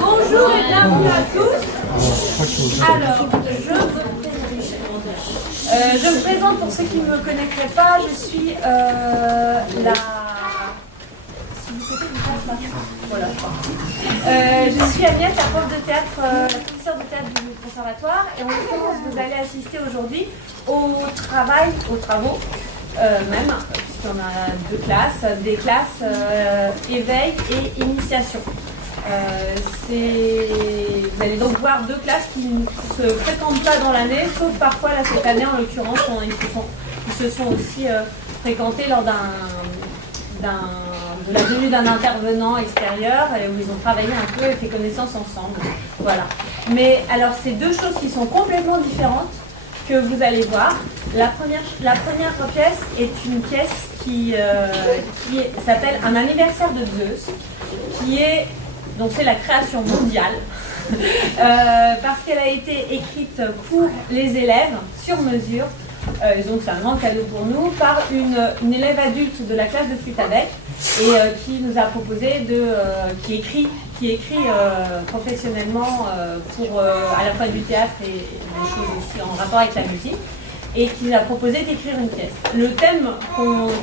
Bonjour et bienvenue à tous. Alors, je me présente pour ceux qui ne me connaîtraient pas. Je suis la... Si vous souhaitez, vous passe là. Voilà. Je suis Agnès, la prof de théâtre, la professeure de théâtre du conservatoire. Et en l'occurrence, vous allez assister aujourd'hui aux travaux même, puisqu'on a deux classes, des classes éveil et initiation. Vous allez donc voir deux classes qui ne se fréquentent pas dans l'année, sauf parfois là cette année en l'occurrence, ils se sont aussi fréquentés lors de la venue d'un intervenant extérieur et où ils ont travaillé un peu et fait connaissance ensemble. Voilà. Mais alors c'est deux choses qui sont complètement différentes que vous allez voir. La première pièce est une pièce qui s'appelle Un anniversaire de Zeus, donc c'est la création mondiale, parce qu'elle a été écrite pour les élèves sur mesure, donc c'est un grand cadeau pour nous, par une élève adulte de la classe de flûte à bec, et qui nous a proposé qui écrit professionnellement pour à la fois du théâtre et des choses aussi en rapport avec la musique, et qui a proposé d'écrire une pièce. Le thème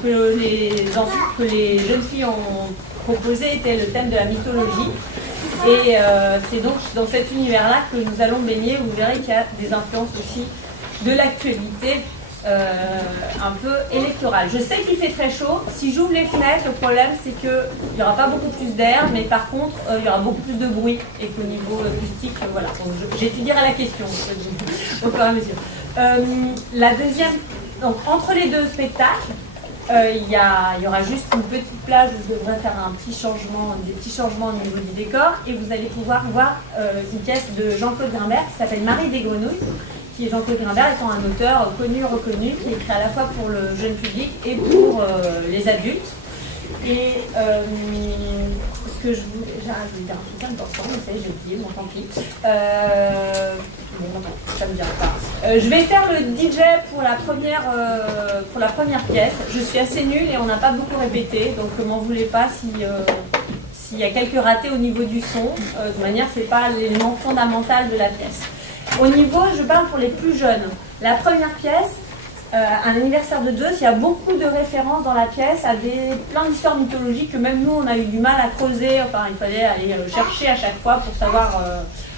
que les jeunes filles ont proposé était le thème de la mythologie. Et c'est donc dans cet univers-là que nous allons baigner. Vous verrez qu'il y a des influences aussi de l'actualité un peu électorale. Je sais qu'il fait très chaud. Si j'ouvre les fenêtres, le problème c'est qu'il n'y aura pas beaucoup plus d'air, mais par contre il y aura beaucoup plus de bruit et qu'au niveau acoustique, voilà. Donc j'étudierai la question au fur et à mesure. La deuxième, donc entre les deux spectacles, il y aura juste une petite plage où je devrais faire des petits changements au niveau du décor, et vous allez pouvoir voir une pièce de Jean-Claude Grimbert qui s'appelle Marie des Grenouilles, qui est Jean-Claude Grimbert étant un auteur connu et reconnu, qui écrit à la fois pour le jeune public et pour les adultes. Et ce que je voulais dire un truc important, mais ça y est, j'ai oublié, bon tant pis. Bon, non, ça me dira pas. Je vais faire le DJ pour la première pièce. Je suis assez nulle et on n'a pas beaucoup répété, donc m'en voulez pas s'il y a quelques ratés au niveau du son. De toute manière, c'est pas l'élément fondamental de la pièce. Au niveau, je parle pour les plus jeunes. La première pièce, Un anniversaire de Zeus, il y a beaucoup de références dans la pièce à plein d'histoires mythologiques que même nous, on a eu du mal à creuser. Enfin, il fallait aller chercher à chaque fois pour savoir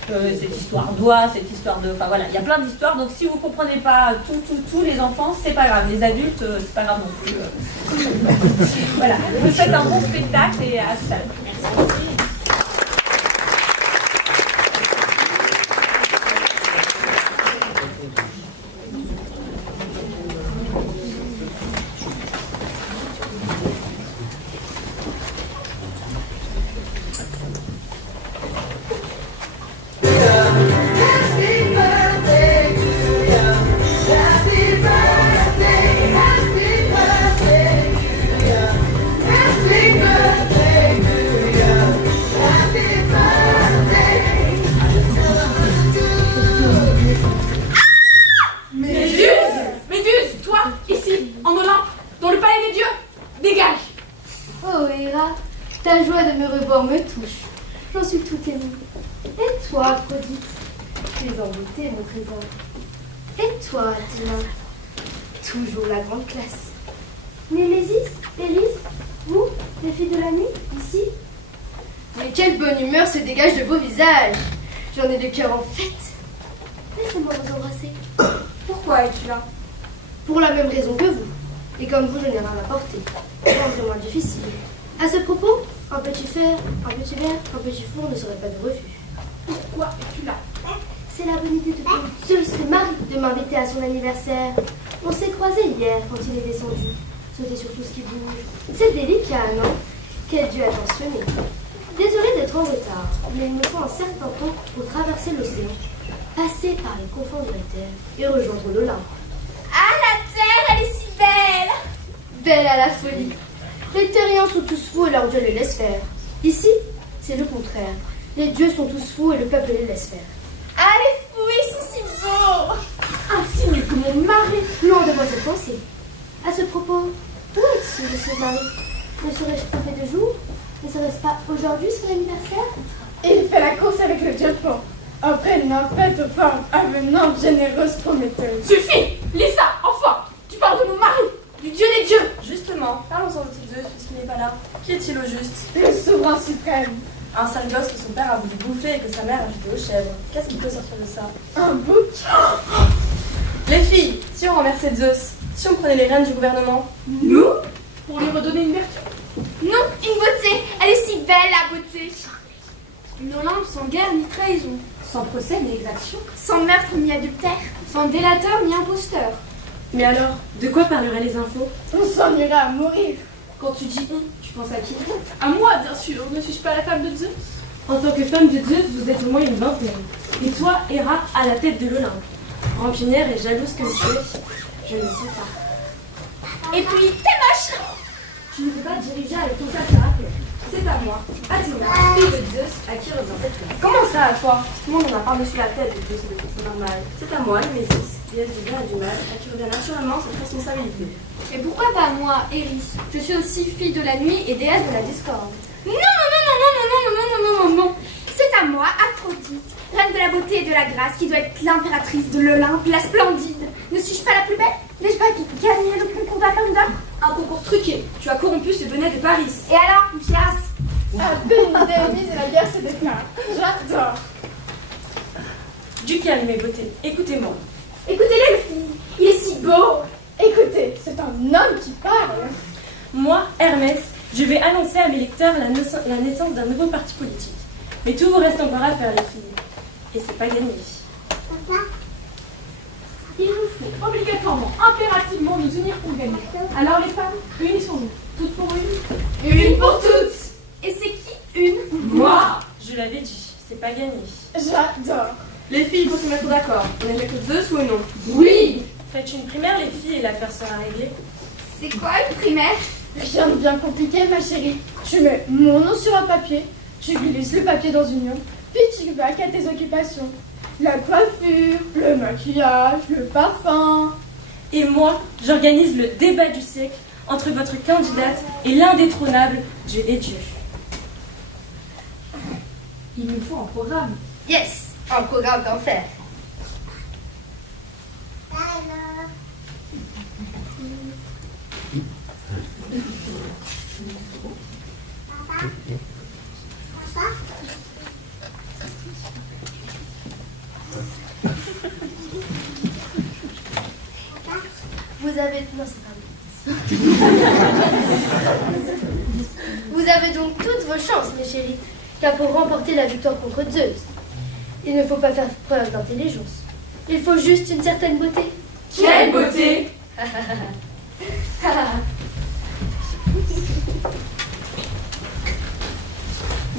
cette histoire d'oie, cette histoire de... Enfin voilà, il y a plein d'histoires. Donc si vous ne comprenez pas tous les enfants, c'est pas grave. Les adultes, c'est pas grave non plus. Voilà, vous faites un bon spectacle et à tout à l'heure. Merci. Ta joie de me revoir me touche. J'en suis tout émue. Et toi, Aphrodite? Tu es en beauté, mon trésor. Et toi, Athéna? Toujours la grande classe. Némésis, Élise, vous, les filles de la nuit, ici? Mais quelle bonne humeur se dégage de vos visages! J'en ai le cœur en fête. Laissez-moi vous embrasser. Pourquoi es-tu là? Pour la même raison que vous. Et comme vous, je n'ai rien à porter. C'est moins difficile. À ce propos, un petit verre, un petit four ne serait pas de refus. Pourquoi es-tu là? C'est la bonne idée de Zeus et Marie de m'inviter à son anniversaire. On s'est croisés hier quand il est descendu. Sauter sur tout ce qui bouge. C'est délicat, non? Quel dieu attentionné. Désolée d'être en retard, mais il me faut un certain temps pour traverser l'océan, passer par les confins de la Terre et rejoindre l'Olympe. Ah, la Terre, elle est si belle! Belle à la folie. Les terriens sont tous fous et leur dieu les laisse faire. Ici, c'est le contraire. Les dieux sont tous fous et le peuple les laisse faire. Ah, les fous, ils sont si beaux! Ainsi mieux que mon mari. Non, de moi cette pensée. À ce propos, où est-il, ce mari? Ne serais-je trompé de jour? Ne serait-ce pas aujourd'hui son anniversaire? Et il fait la course avec le diamant. Après une fête aux femmes avenantes, généreuses, prometteuses. Suffit! Lisa, enfin! Tu parles de mon mari, du dieu des dieux! Justement, parlons-en de petit Zeus puisqu'il n'est pas là. Qui est-il au juste? Le souverain suprême. Un sale gosse que son père a voulu bouffer et que sa mère a jeté aux chèvres. Qu'est-ce qui peut sortir de ça? Un bouc. Les filles, si on renversait Zeus, si on prenait les rênes du gouvernement, Nous? Pour lui redonner une vertu? Non, une beauté! Elle est si belle, la beauté! Une Olympe sans guerre ni trahison, Sans procès ni exaction, Sans meurtre ni adultère. sans délateur ni imposteur. mais alors, de quoi parleraient les infos? On s'en ira à mourir. Quand tu dis on, tu penses à qui? À moi, bien sûr. Ne suis-je pas la femme de Zeus? En tant que femme de Zeus, vous êtes au moins une vingtaine. Et toi, Héra, à la tête de l'Olympe. Rancunière et jalouse comme tu es, je ne sais pas. Et puis, t'es moche! Tu ne peux pas te diriger avec ton sale caractère. C'est à moi, Athéna, fille de Zeus, à qui revient cette chose. comment ça à toi? Tout le monde en a par-dessus la tête de Zeus, c'est normal. C'est à moi, Némésis, déesse du bien et du mal, à qui revient naturellement cette responsabilité. Et pourquoi pas moi, Eris? Je suis aussi fille de la nuit et déesse de la discorde. Non, non, non, non, non, non, non, non, non, non, non, non. C'est à moi, Aphrodite, reine de la beauté et de la grâce, qui doit être l'impératrice de l'Olympe, la splendide. Ne suis-je pas la plus belle? N'ai-je pas gagné le concours d'Apollon? Un concours truqué. Tu as corrompu ce bonnet de Paris. Et alors, une fiasse? À peine une démise et la guerre se déclare. J'adore. Du calme, mes beautés, écoutez-moi. Écoutez-le, les filles. Il est si beau. Écoutez, c'est un homme qui parle. Moi, Hermès, je vais annoncer à mes lecteurs la naissance d'un nouveau parti politique. Mais tout vous reste encore à faire, les filles. Et c'est pas gagné. Il nous faut obligatoirement, impérativement nous unir pour gagner. Alors les femmes, unissons-nous. Toutes pour une. Une pour toutes. Et c'est qui une? Moi, je l'avais dit, c'est pas gagné. J'adore. Les filles, il faut se mettre d'accord. On éjecte Zeus ou non? Oui. Faites une primaire, les filles, et l'affaire sera réglée. C'est quoi une primaire? Rien de bien compliqué, ma chérie. Tu mets mon nom sur un papier, tu glisses le papier dans une urne, puis tu vas qu'à tes occupations. La coiffure, le maquillage, le parfum. Et moi, j'organise le débat du siècle entre votre candidate et l'indétrônable Dieu des dieux. Il nous faut un programme. Yes, un programme d'enfer. Vous avez... Non, c'est pas Vous avez donc toutes vos chances, mes chéris, car pour remporter la victoire contre Zeus, il ne faut pas faire preuve d'intelligence. Il faut juste une certaine beauté. Quelle beauté!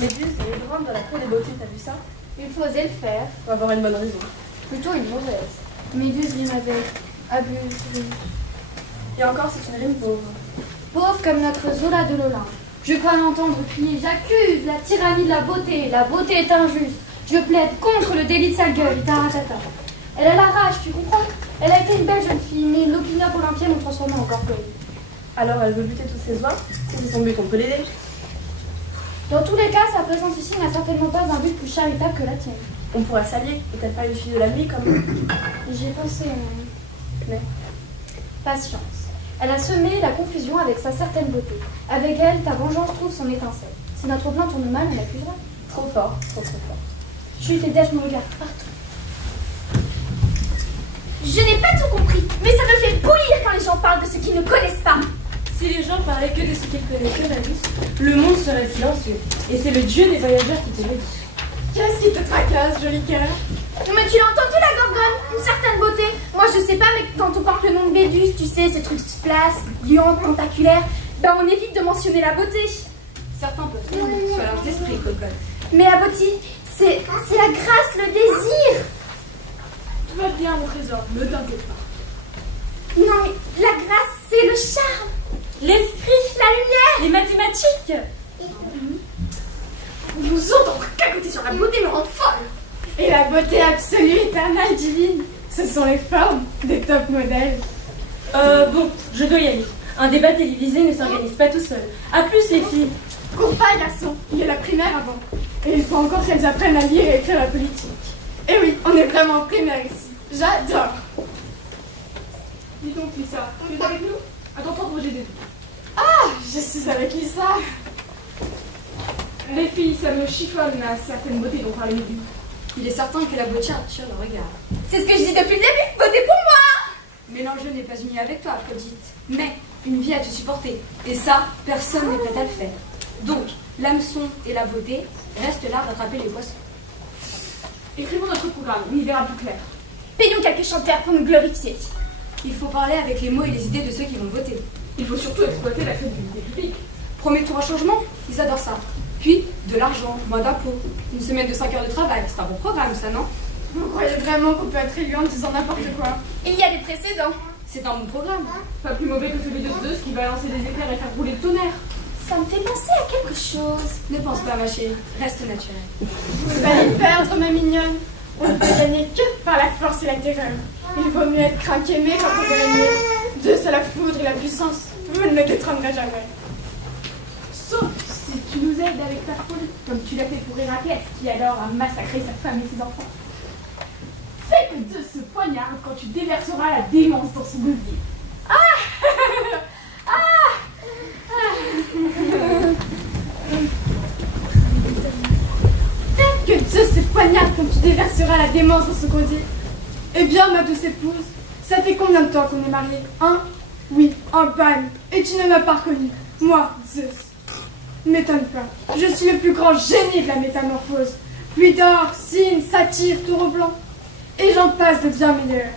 Méduse, il est grande dans la cour des beautés, t'as vu ça? Il faut oser le faire, On va avoir une bonne raison. plutôt une mauvaise. Méduse rime avec abuse, rime. Et encore, c'est une rime pauvre. Pauvre comme notre Zola de l'Olympe. Je crois l'entendre crier: j'accuse la tyrannie de la beauté est injuste. Je plaide contre le délit de sa gueule, taratata. Elle a la rage, tu comprends? Elle a été une belle jeune fille, mais l'opinion olympienne l'ont transformée en corbeille. Alors, elle veut buter tous ses oies? Si c'est son but, on peut l'aider. Dans tous les cas, sa présence ici n'a certainement pas un but plus charitable que la tienne. On pourra s'allier, peut-être pas les filles de la nuit comme... J'y ai pensé, Mais patience. Elle a semé la confusion avec sa certaine beauté. Avec elle, ta vengeance trouve son étincelle. Si notre plan tourne mal, on l'accusera. trop fort, trop fort. Chut, et Dèche me regarde partout. Je n'ai pas tout compris, mais ça me fait bouillir quand les gens parlent de ce qu'ils ne connaissent pas. Si les gens parlaient que de ce qu'ils connaissaient, Vanus, le monde serait silencieux. Et c'est le dieu des voyageurs qui te le dit. Qu'est-ce qui te tracasse, joli cœur? Mais tu l'as entendu, la gorgone? Une certaine beauté. Moi, je sais pas, mais quand on porte le nom de Méduse, tu sais, ce truc de place, lion, tentaculaire, ben on évite de mentionner la beauté. Certains peuvent dire, sois leurs esprits, cocotte. Mais la beauté, c'est la grâce, le désir. Tout va bien, mon trésor, ne t'inquiète pas. Non, mais la grâce, c'est le charme, L'esprit, la lumière. les mathématiques. Vous entendre cagoter sur la beauté me rend folle. Et la beauté absolue, éternelle, divine, ce sont les formes des top modèles. Bon, je dois y aller. Un débat télévisé ne s'organise pas tout seul. À plus, les filles. Cours pas, garçon. Il y a la primaire avant. Et il faut encore qu'elles apprennent à lire et écrire la politique. Et oui, on est vraiment en primaire ici. J'adore. Dis donc, Lisa, tu es avec nous? À t'entendre, j'ai des doutes. Ah, je suis avec Lisa. Les filles, ça me chiffonne la certaine beauté dont parlait Miguel. Il est certain que la beauté attire le regard. C'est ce que je dis depuis le début. Votez pour moi. Mais l'enjeu n'est pas uni avec toi, Aphrodite, mais une vie à te supporter. Et ça, personne n'est prêt à le faire. Donc, l'hameçon et la beauté restent là d'attraper les poissons. Écrivons notre programme, on y verra plus clair. Payons quelques chanteurs pour nous glorifier. Il faut parler avec les mots et les idées de ceux qui vont voter. Il faut surtout exploiter la crédibilité publique. Promettons un changement, ils adorent ça. Puis, de l'argent, moins d'impôts. Une semaine de 5 heures de travail, c'est un bon programme ça, non? Vous croyez vraiment qu'on peut être élu en disant n'importe quoi? Il y a des précédents. C'est un bon programme. Pas plus mauvais que celui de Zeus qui va lancer des éclairs et faire rouler le tonnerre. Ça me fait penser à quelque chose. Ne pense pas, ma chérie, reste naturel. Vous allez perdre, ma mignonne. On ne peut gagner que par la force et la terreur. Il vaut mieux être qu'aimé quand on veut régner. Zeus a la foudre et la puissance. Vous ne me détrônerez jamais. Sauf si tu nous aides avec ta folie, comme tu l'as fait pour Héraclès, qui alors a massacré sa femme et ses enfants. Fais que Zeus se poignarde quand tu déverseras la démence dans son gosier. Que Zeus se poignarde quand tu déverseras la démence dans ce gosier. Eh bien, ma douce épouse, ça fait combien de temps qu'on est mariés, hein? Oui, en panne. Et tu ne m'as pas reconnu. Moi, Zeus. M'étonne pas. Je suis le plus grand génie de la métamorphose. Pluie d'or, cygne, satyre, taureau blanc. Et j'en passe de bien meilleurs.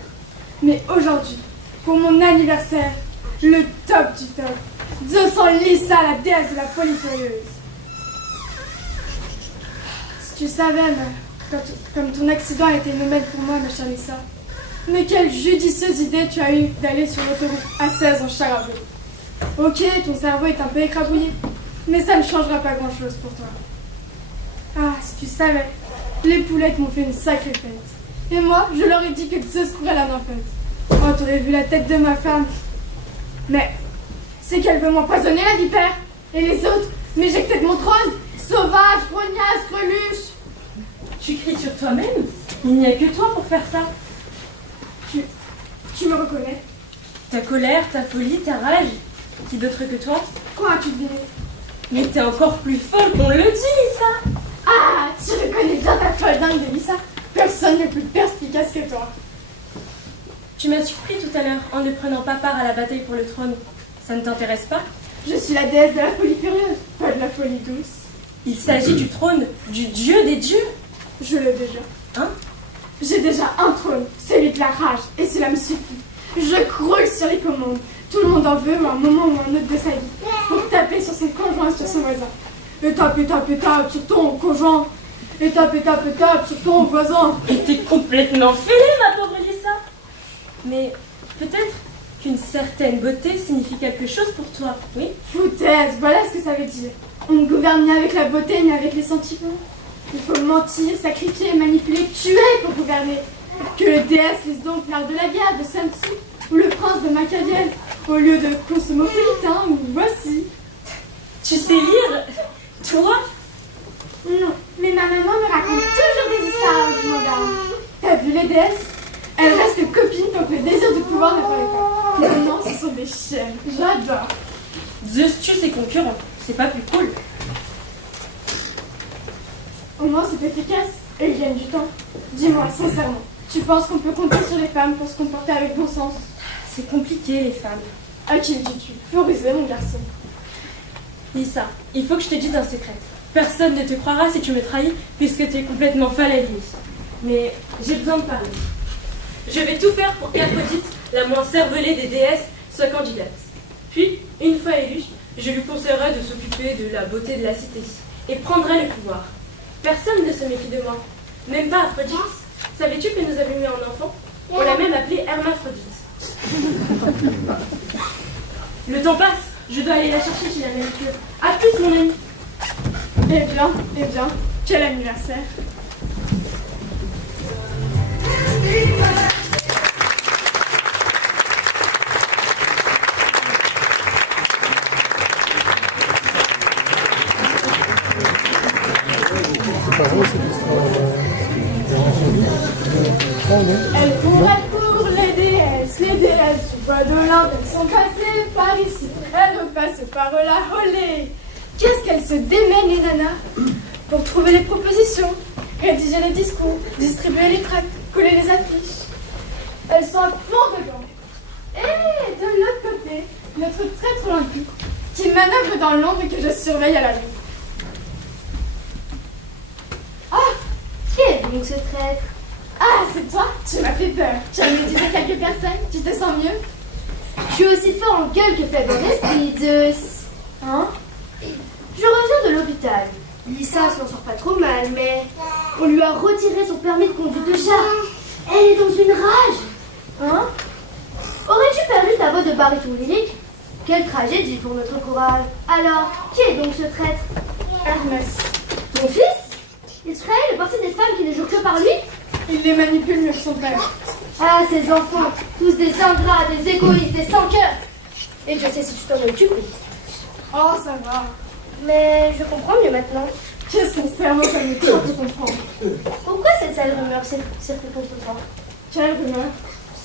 Mais aujourd'hui, pour mon anniversaire, le top du top, Zeus en Lisa, la déesse de la folie furieuse. Si tu savais, comme ton accident a été une aubaine pour moi, ma chère Lisa, mais quelle judicieuse idée tu as eue d'aller sur l'autoroute A16 en char à voler. Ok, ton cerveau est un peu écrabouillé, mais ça ne changera pas grand-chose pour toi. Ah, si tu savais, les poulettes m'ont fait une sacrée fête. Et moi, je leur ai dit que Zeus courait la nymphette. Oh, t'aurais vu la tête de ma femme. Mais, c'est qu'elle veut m'empoisonner, la vipère. Et les autres, m'éjecter de mon trône. Sauvage, grognasse, greluche. Tu cries sur toi-même? Il n'y a que toi pour faire ça. Tu me reconnais? Ta colère, ta folie, ta rage. Qui d'autre que toi? Quoi as-tu deviné? Mais t'es encore plus folle qu'on le dit, Lisa! Ah, tu reconnais bien ta folle dingue de Lisa. Personne n'est plus perspicace que toi. Tu m'as surpris tout à l'heure en ne prenant pas part à la bataille pour le trône. Ça ne t'intéresse pas? Je suis la déesse de la folie furieuse, pas de la folie douce. Il s'agit du trône, du dieu des dieux. Je l'ai déjà. Hein? J'ai déjà un trône, celui de la rage, et cela me suffit. Je croule sur les commandes. Tout le monde en veut à un moment ou un autre de sa vie, pour taper sur son conjoint et sur son voisin. Et tape sur ton conjoint. Et tape sur ton voisin. Et t'es complètement fêlée, ma pauvre Lisa. Mais peut-être qu'une certaine beauté signifie quelque chose pour toi, oui? Foutaise, voilà ce que ça veut dire. On ne gouverne ni avec la beauté ni avec les sentiments. Il faut mentir, sacrifier, manipuler, tuer pour gouverner. Que le déesse lise donc l'art de la guerre de Sun Tzu ou le prince de Machiavel au lieu de Cosmopolitain ou Voici. Tu sais lire? Toi? Non, mais ma maman me raconte toujours des histoires du mandarin. T'as vu les déesses? Elles restent copines tant que le désir du pouvoir ne paraît pas. Maintenant, ce sont des chiennes. J'adore. Zeus tue ses concurrents. C'est pas plus cool. Au moins, c'est efficace et ils gagnent du temps. Dis-moi, sincèrement, tu penses qu'on peut compter sur les femmes pour se comporter avec bon sens? C'est compliqué, les femmes. À qui le dis-tu? Faut ruser, mon garçon. Lisa, il faut que je te dise un secret. Personne ne te croira si tu me trahis, puisque tu es complètement folle à lui. Mais j'ai besoin de parler. Je vais tout faire pour qu'Aphrodite, la moins cervelée des déesses, soit candidate. Puis, une fois élue, je lui conseillerai de s'occuper de la beauté de la cité et prendrai le pouvoir. Personne ne se méfie de moi, même pas Aphrodite. Savais-tu que nous avions eu un enfant? On l'a même appelé Hermaphrodite. Le temps passe, je dois aller la chercher chez la manicure. A plus, mon ami. Eh bien, quel anniversaire! d'Olympe, elles sont passées par ici. Elles repassent par là, olé. Qu'est-ce qu'elles se démènent, les nanas, pour trouver les propositions, rédiger les discours, distribuer les tracts, coller les affiches. Elles sont à fond dedans. Et de l'autre côté, notre traître olympique, qui manœuvre dans l'ombre et que je surveille à la loupe. Ah, qui est donc ce traître? Ah, c'est toi? Tu m'as fait peur. Tu as médusé quelques personnes. Tu te sens mieux? Je suis aussi fort en gueule que faible en esprit, Zeus. Hein? Je reviens de l'hôpital. Lisa s'en sort pas trop mal, mais on lui a retiré son permis de conduite de char. Elle est dans une rage. Hein? Aurais-tu perdu ta voix de baryton lyrique? Quelle tragédie pour notre chorale. Alors, qui est donc ce traître? Hermès. Mon fils? Israël est parti des femmes qui ne jurent que par lui? Il les manipule mieux que son père. Ah, ces enfants, tous des ingrats, des égoïstes, des sans-cœur. Et Dieu sait si tu t'en es occupé. Oh, ça va. Mais je comprends mieux maintenant. Qu'est-ce qu'on cerveau comme une corde de comprendre? Pourquoi cette sale rumeur circule contre toi? Quelle rumeur?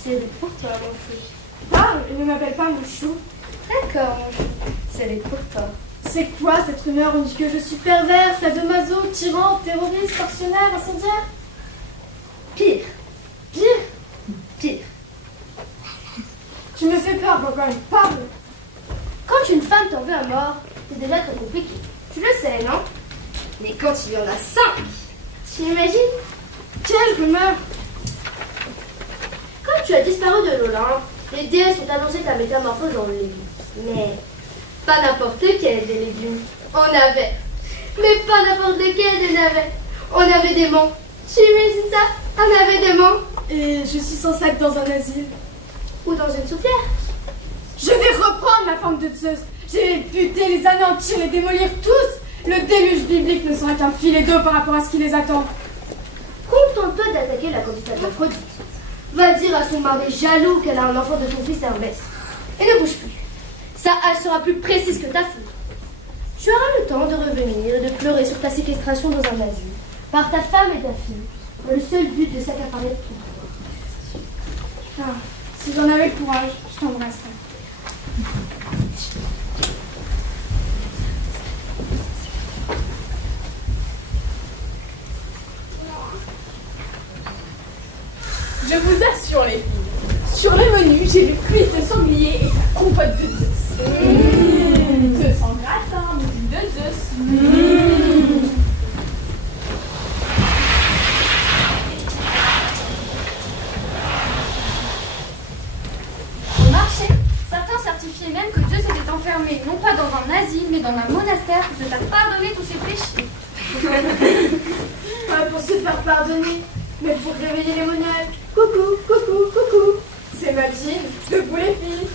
C'est pour toi, mon fils. Parle, il ne m'appelle pas Mouchou. D'accord, mon chou. C'est pour toi. C'est quoi cette rumeur? On dit que je suis pervers, sadomaso, tyran, terroriste, tortionnaire, incendiaire? Pire. Pire. Tu me fais peur, Bogogne. Parle. Quand une femme t'en veut à mort, c'est déjà très compliqué. Tu le sais, non? Mais quand il y en a 5, tu imagines? Quelle rumeur? Quand tu as disparu de l'Olympe, les déesses ont annoncé ta métamorphose en légume. Mais pas n'importe lequel des légumes. On avait. Mais pas n'importe lequel des navets. On avait des monts. Tu imagines ça? On avait des monts. Et je suis censée être dans un asile. Ou dans une soupière. Je vais reprendre la forme de Zeus. J'ai buté, les anéantir, les démolir tous. Le déluge biblique ne sera qu'un filet d'eau par rapport à ce qui les attend. Contente-toi d'attaquer la candidate d'Aphrodite. Va dire à son mari jaloux qu'elle a un enfant de son fils Hermès. Et ne bouge plus. Sa hache sera plus précise que ta foudre. Tu auras le temps de revenir et de pleurer sur ta séquestration dans un asile. Par ta femme et ta fille. Dans le seul but de s'accaparer de tout. Ah, si j'en avais le courage, je t'embrasserais. Je vous assure, les filles, sur le menu, j'ai le cuisse de sanglier et sa compote de Zeus. Zeus en gratin, musique de Zeus. Au marché, certains certifiaient même que Zeus était enfermé non pas dans un asile, mais dans un monastère pour se faire pardonner tous ses péchés. Pas pour se faire pardonner, mais pour réveiller les monades. Coucou, coucou, coucou. C'est Mathilde, debout les filles.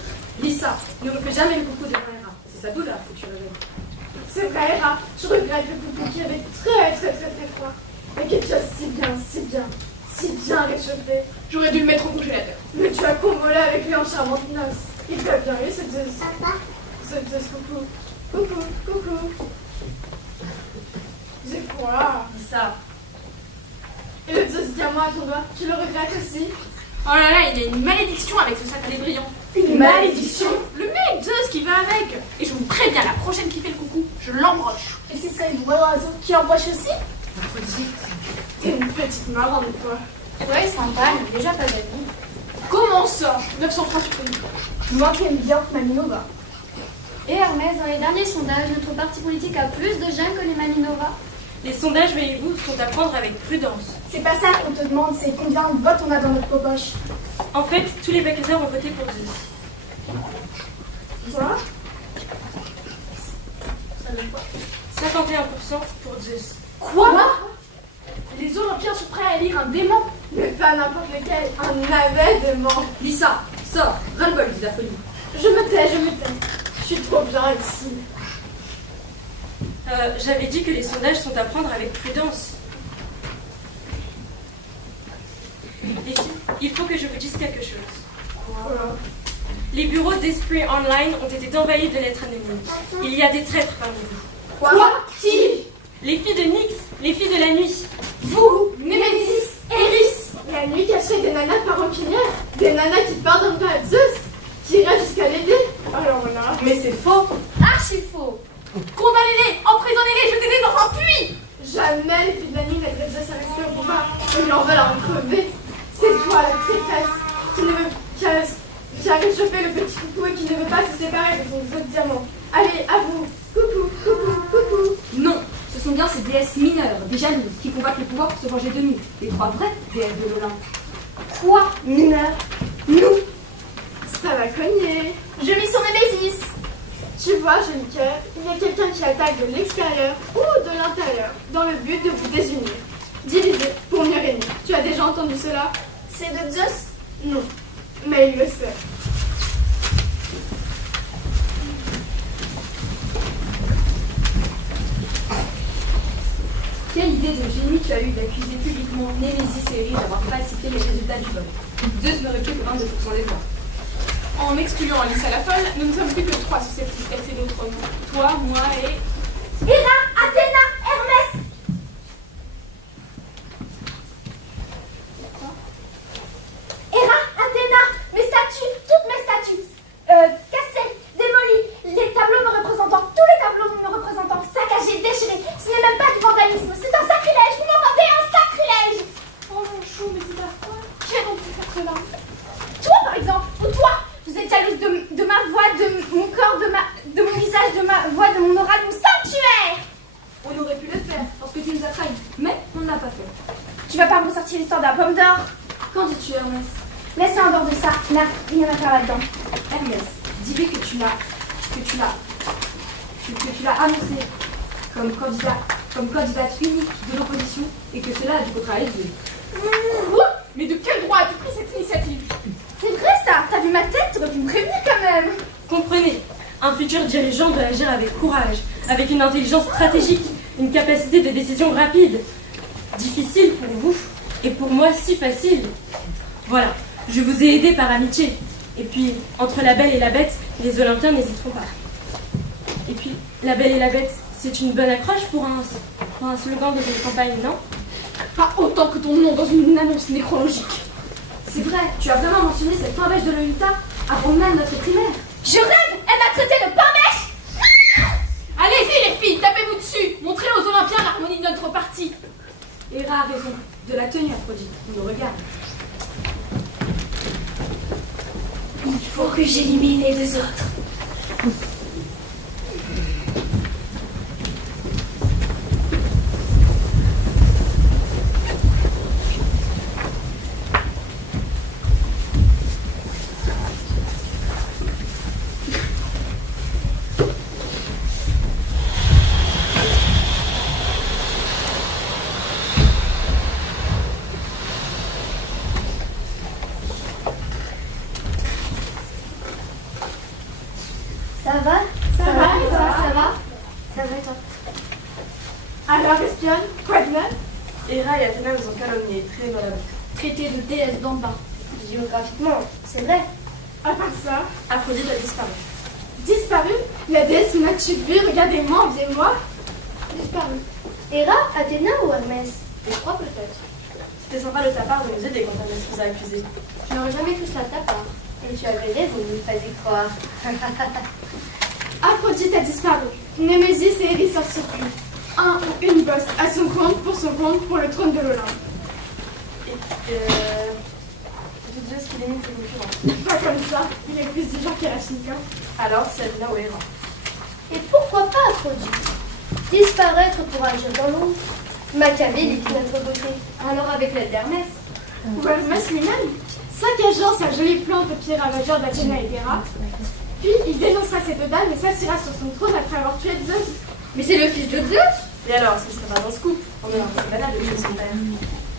Lisa, ne refais jamais le coucou de Hera. C'est sa douleur que tu réveilles. C'est vrai, Hera, je regrette le coucou qui avait très froid. Mais que tu as si bien réchauffé. J'aurais dû le mettre au congélateur. Mais tu as convolé avec lui en charmante noce. Il t'a bien eu, ce Zeus. Ce Zeus, coucou. Coucou, coucou. J'ai froid. Lisa. Et le Zeus diamant à ton doigt, tu le regrettes aussi? Oh là là, il y a une malédiction avec ce satané brillant. Une malédiction? Le mec Zeus qui va avec. Et je vous préviens, la prochaine qui fait le coucou, je l'embroche. Et si c'est une vraie oiseau qui embauche aussi? T'es une petite marrante, toi. Ouais, sympa, mais déjà pas d'amis. Comment ça? 903 supprimés. Moi qui aime bien Maminova. Et Hermès, dans les derniers sondages, notre parti politique a plus de jeunes que les Maminova. Les sondages, voyez-vous, sont à prendre avec prudence. C'est pas ça qu'on te demande, c'est combien de votes on a dans notre poche. En fait, tous les vainqueurs ont voté pour Zeus. Quoi? 51% pour Zeus. Quoi? Les Olympiens sont prêts à élire un démon. Mais pas n'importe lequel, un navet de mort. Lisa, sors, ras-le-bol de la folie. Je me tais. Je suis trop bien ici. J'avais dit que les sondages sont à prendre avec prudence. Les filles, il faut que je vous dise quelque chose. Voilà. Les bureaux d'Esprit Online ont été envahis de lettres anonymes. Il y a des traîtres parmi vous. Quoi? Qui? Les filles de Nyx, les filles de la nuit. Vous, Némésis, Eris. La nuit cacherait des nanas par rancunières. Des nanas qui pardonnent pas à Zeus. qui ira jusqu'à l'aider. Alors là. Mais c'est faux. Archi faux. Condamnez-les, emprisonnez-les, jetez-les dans un puits. Jamais les filles de la nuit n'agressent Zeus avec leur combat. Ils en veulent en crever. C'est toi la traîtresse qui a réchauffé le petit coucou et qui ne veut pas se séparer de son autre diamant. Allez, à vous. Coucou, coucou, coucou. Non, ce sont bien ces déesses mineures, des jalouses, qui combattent le pouvoir pour se venger de nous, les 3 vraies déesses de l'Olympe. Quoi, mineur? Nous. Ça va cogner. Je mis sur mes bézises. Tu vois, joli cœur, il y a quelqu'un qui attaque de l'extérieur ou de l'intérieur dans le but de vous désunir. Diviser pour mieux régner. Tu as déjà entendu cela? C'est de Zeus? Non, mais il le sait. Quelle idée de génie tu as eu d'accuser publiquement Némésis et Eris d'avoir falsifié les résultats du vote. Zeus n'aurait plus que 22% des voix. En excluant Alice à la folle, nous ne sommes plus que 3 susceptibles d'accéder au trône. Toi, moi et... Héra, Athéna, Hermès. Héra, Athéna, mes statues, toutes mes statues, cassées, démolies, les tableaux me représentant, tous les tableaux me représentant, saccagés, déchirés. Ce n'est même pas du vandalisme, c'est un sacrilège, vous m'entendez, un sacrilège. Oh mon chou, mais c'est pas quoi? Qui a donc pu faire cela? Toi, par exemple, ou toi, vous êtes jalouse de ma voix, de mon corps, de mon visage, de ma voix, de mon oral, mon sanctuaire. On aurait pu le faire, parce que tu nous as trahis, mais on ne l'a pas fait. Tu vas pas me ressortir l'histoire de la pomme d'or. Qu'en dis-tu, Hermès? Laisse-moi en dehors de ça, n'a rien à faire là-dedans. Hermès, dis-lui que tu l'as annoncé comme candidate unique de l'opposition et que cela a dû contrarier Zeus. Mais de quel droit as-tu pris cette initiative? C'est vrai ça, t'as vu ma tête, t'aurais pu me prévenir quand même. Comprenez, un futur dirigeant doit agir avec courage, avec une intelligence stratégique, une capacité de décision rapide. Difficile pour vous, et pour moi si facile. Voilà, je vous ai aidé par amitié. Et puis, entre la belle et la bête, les Olympiens n'hésiteront pas. Et puis, la belle et la bête, c'est une bonne accroche pour un slogan de une campagne, non? Pas autant que ton nom dans une annonce nécrologique. C'est vrai, tu as vraiment mentionné cette pain-bêche de l'Olympa avant même notre primaire. Je rêve, elle m'a traité de pain-bêche. Allez-y les filles, tapez-vous dessus. Montrez aux Olympiens l'harmonie de notre parti. Héra a raison, de la tenue Aphrodite, on nous regarde. Il faut que j'élimine les 2 autres. Ça va? Ça va et toi? Ça va? Ça va et toi? Alors, espionne, quoi de neuf? Héra et Athéna nous ont calomniés, très mal. Traité de déesse d'en bas. Géographiquement, c'est vrai. À part ça, Aphrodite a disparu. disparu? La déesse m'a-tu vu? Regardez-moi, enviez-moi. Disparu. Héra, Athéna ou Hermès? Les 3 peut-être. C'était sympa de ta part de nous aider quand on nous a accusés. Je n'aurais jamais cru cela de ta part. Et tu avais raison de ne pas y croire. Aphrodite a disparu. Némésis et Eris sortent circuit. Un ou une bosse à son compte, pour le trône de l'Olympe. Et tu disais ce qu'il est mis ses concurrents. Pas comme ça, il est plus du genre Kalachnikov. Alors, c'est Athéna ou Héra. Et pourquoi pas Aphrodite? Disparaître pour agir dans l'ombre, machiavélique notre beauté. Alors avec l'aide d'Hermès, Ou Hermès lui-même, saccageant sa jolie plante au pied ravageur d'Athéna et d'Héra. Puis il dénoncera ces 2 dames et s'assira sur son trône après avoir tué Zeus. mais c'est le fils de Zeus. Et alors, ce serait pas un scoop? On a l'impression banal de tuer son père.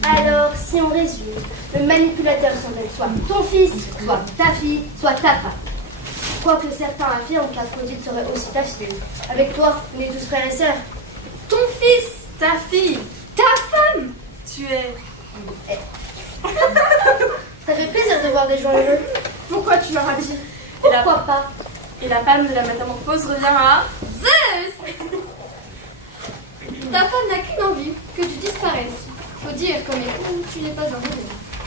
Alors, si on résume, le manipulateur semble être soit ton fils, soit ta fille, soit ta femme. Quoique certains affirment qu'Aphrodite serait aussi ta fille. Avec toi, on est tous frères et sœurs. Ton fils, ta fille, ta femme. Tu es... Ça fait plaisir de voir des gens heureux. Pourquoi tu leur as dit? Pourquoi pas? Et la panne de la métamorphose revient à... Zeus. Ta femme n'a qu'une envie, que tu disparaisses. Faut dire qu'en époux, tu n'es pas un modèle.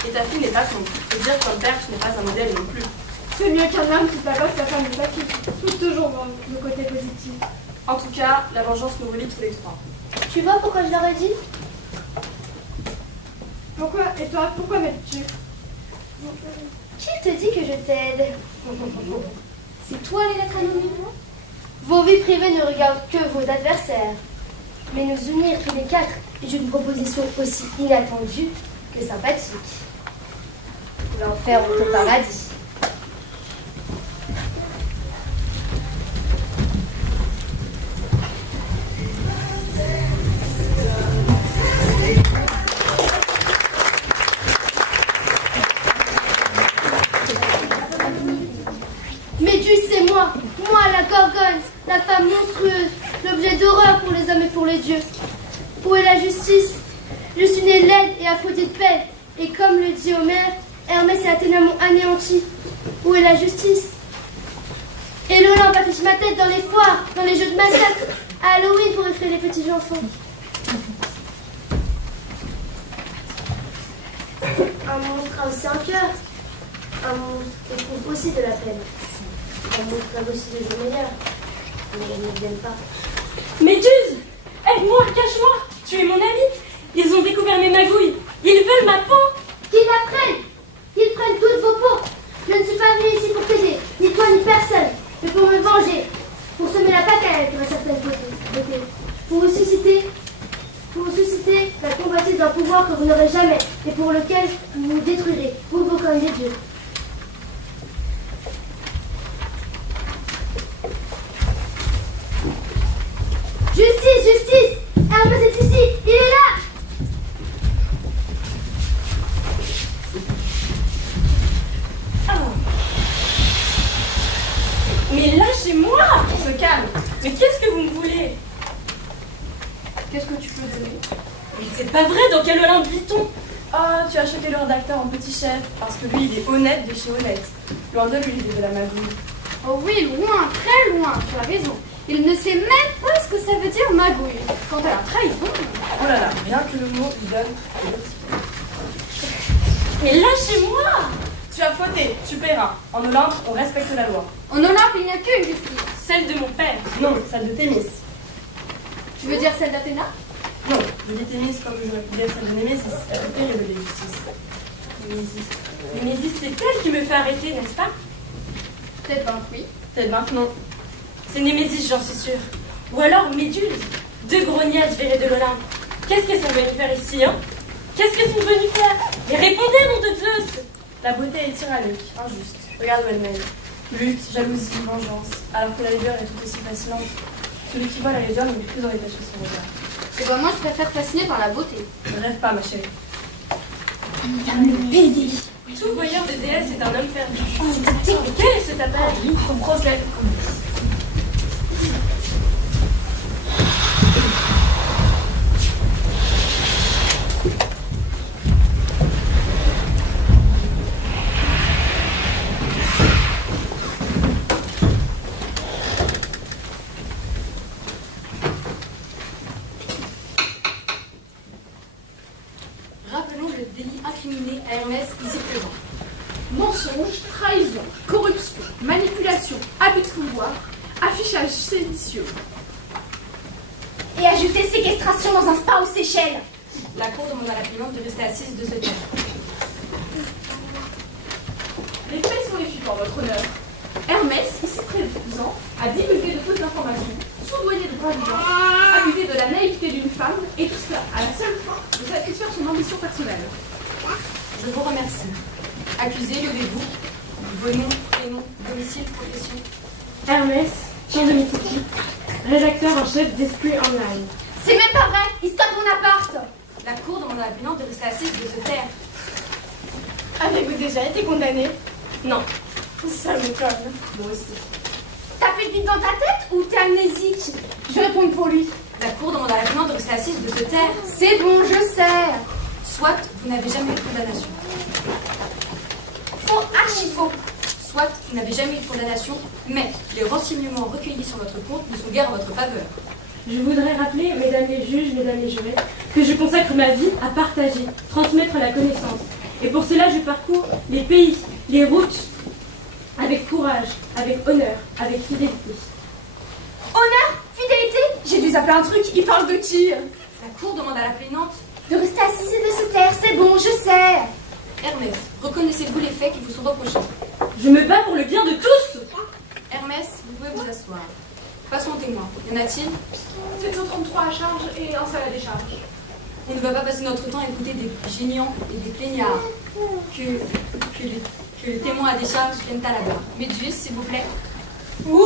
Et ta fille n'est pas con. Faut dire qu'en père, tu n'es pas un modèle non plus. C'est mieux qu'un homme qui tabasse sa femme et sa fille. Faut toujours voir le côté positif. En tout cas, la vengeance nous relie tous les trois. Tu vois pourquoi je leur ai dit? Pourquoi? Et toi, pourquoi m'aides-tu? Qui te dit que je t'aide? C'est toi les lettres anonymes? Vos vies privées ne regardent que vos adversaires. Mais nous unir tous les quatre est une proposition aussi inattendue que sympathique. L'enfer ou le paradis. Méduse, c'est moi la Gorgone, la femme monstrueuse, l'objet d'horreur pour les hommes et pour les dieux. Où est la justice? Je suis née laide et Aphrodite paix, et comme le dit Homère, Hermès et Athéna m'ont anéanti. Où est la justice? Et l'Olympe affiche ma tête dans les foires, dans les jeux de massacre, à Halloween pour effrayer les petits enfants. Un monstre a aussi un cœur. Un monstre éprouve aussi de la peine. Un monstre a aussi des jours meilleurs. Mais ils ne viennent pas. Méduse! Aide-moi, cache-moi! Tu es mon ami! Ils ont découvert mes magouilles! Ils veulent ma peau! Qu'ils la prennent! Qu'ils prennent toutes vos peaux! Je ne suis pas venue ici pour t'aider, ni toi ni personne, mais pour me venger, pour semer la pagaille avec certaines beauté, pour vous susciter la convoitise d'un pouvoir que vous n'aurez jamais et pour lequel vous vous détruirez, vous comme des dieux. Justice, justice! Hermès est ici, il est là! Mais lâchez-moi! On se calme. Mais qu'est-ce que vous me voulez? Qu'est-ce que tu peux donner? Mais c'est pas vrai, dans quel Olympe vit-on? Ah, tu as choqué le rédacteur en petit chef, parce que lui, il est honnête de chez honnête. Loin de lui, il est de la magouille. Oh oui, loin, très loin, tu as raison. Il ne sait même pas ce que ça veut dire magouille. Quant à la trahison... Oh là là, rien que le mot lui donne. Mais lâchez-moi! Tu as fauté, tu paieras. En Olympe, on respecte la loi. En Olympe, il n'y a qu'une justice. Celle de mon père. Non, celle de Thémis. Tu veux dire celle d'Athéna? Non, je dis Thémis comme j'aurais pu dire celle de Némésis. Elle est terrible de justice. Némésis. Mais Méduse, c'est elle qui me fait arrêter, n'est-ce pas? Peut-être ben oui. Peut-être maintenant. C'est Némésis, j'en suis sûre. Ou alors Méduse, deux grognasses virées de l'Olympe. Qu'est-ce qu'elles sont venues faire ici, hein? Qu'est-ce qu'elles sont venues faire? Mais répondez, nom de Zeus! La beauté est tyrannique, injuste. Regarde où elle mène. Lutte, jalousie, vengeance. Alors que la laideur est tout aussi fascinante. Celui qui voit la laideur ne met plus en détaché son regard. Et ben moi, je préfère fasciner par la beauté. Ne rêve pas, ma chérie. Tout voyeur de déesse est un homme perdu. Mais quel est ce tapage? Ton procès. Rappelons le délit incriminé à Hermès ici présent. Mensonge, trahison, corruption, manipulation, abus de pouvoir, affichage séditieux. Et ajouter séquestration dans un spa aux Seychelles. La cour demande à la cliente de rester assise de ce terme. Les faits sont les suivants, votre honneur. Hermès, ici présent, a divulgué de fausses informations, soudoyé de braves gens, abusé de la naïveté d'une femme, et tout cela à la seule fin de satisfaire son ambition personnelle. Je vous remercie. Accusé, levez-vous. Vos noms, prénoms, domicile, profession. Hermès, Champ de Mississippi, rédacteur en chef d'Esprit Online. C'est même pas vrai, il stoppe mon appart. La cour demande à la cliente de rester assise de se taire. Avez-vous déjà été condamné? Non. Ça m'étonne. Moi aussi. T'as fait le vide dans ta tête ou t'es amnésique? Je vais répondre pour lui. La cour demande à la cliente de rester assise de se taire. C'est bon, je sais. Soit vous n'avez jamais eu de condamnation. Faux, archi faux. Soit vous n'avez jamais eu de condamnation, mais les renseignements recueillis sur votre compte ne sont guère en votre faveur. Je voudrais rappeler, mesdames les juges, mesdames les jurés, que je consacre ma vie à partager, transmettre la connaissance. Et pour cela, je parcours les pays, les routes avec courage, avec honneur, avec fidélité. Honneur, fidélité. J'ai dû zapper un truc. Il parle de qui? La cour demande à la plaignante. De rester assise et de se taire. C'est bon, je sais. Hermès, reconnaissez-vous les faits qui vous sont reprochés? Je me bats pour le bien de tous. Hermès, vous pouvez vous asseoir. Passons au témoin. Y en a-t-il? 733 à charge et un seul à décharge. On ne va pas passer notre temps à écouter des géniants et des plaignards. Que le témoin à décharge vienne à la barre. Méduse, s'il vous plaît. Ouh!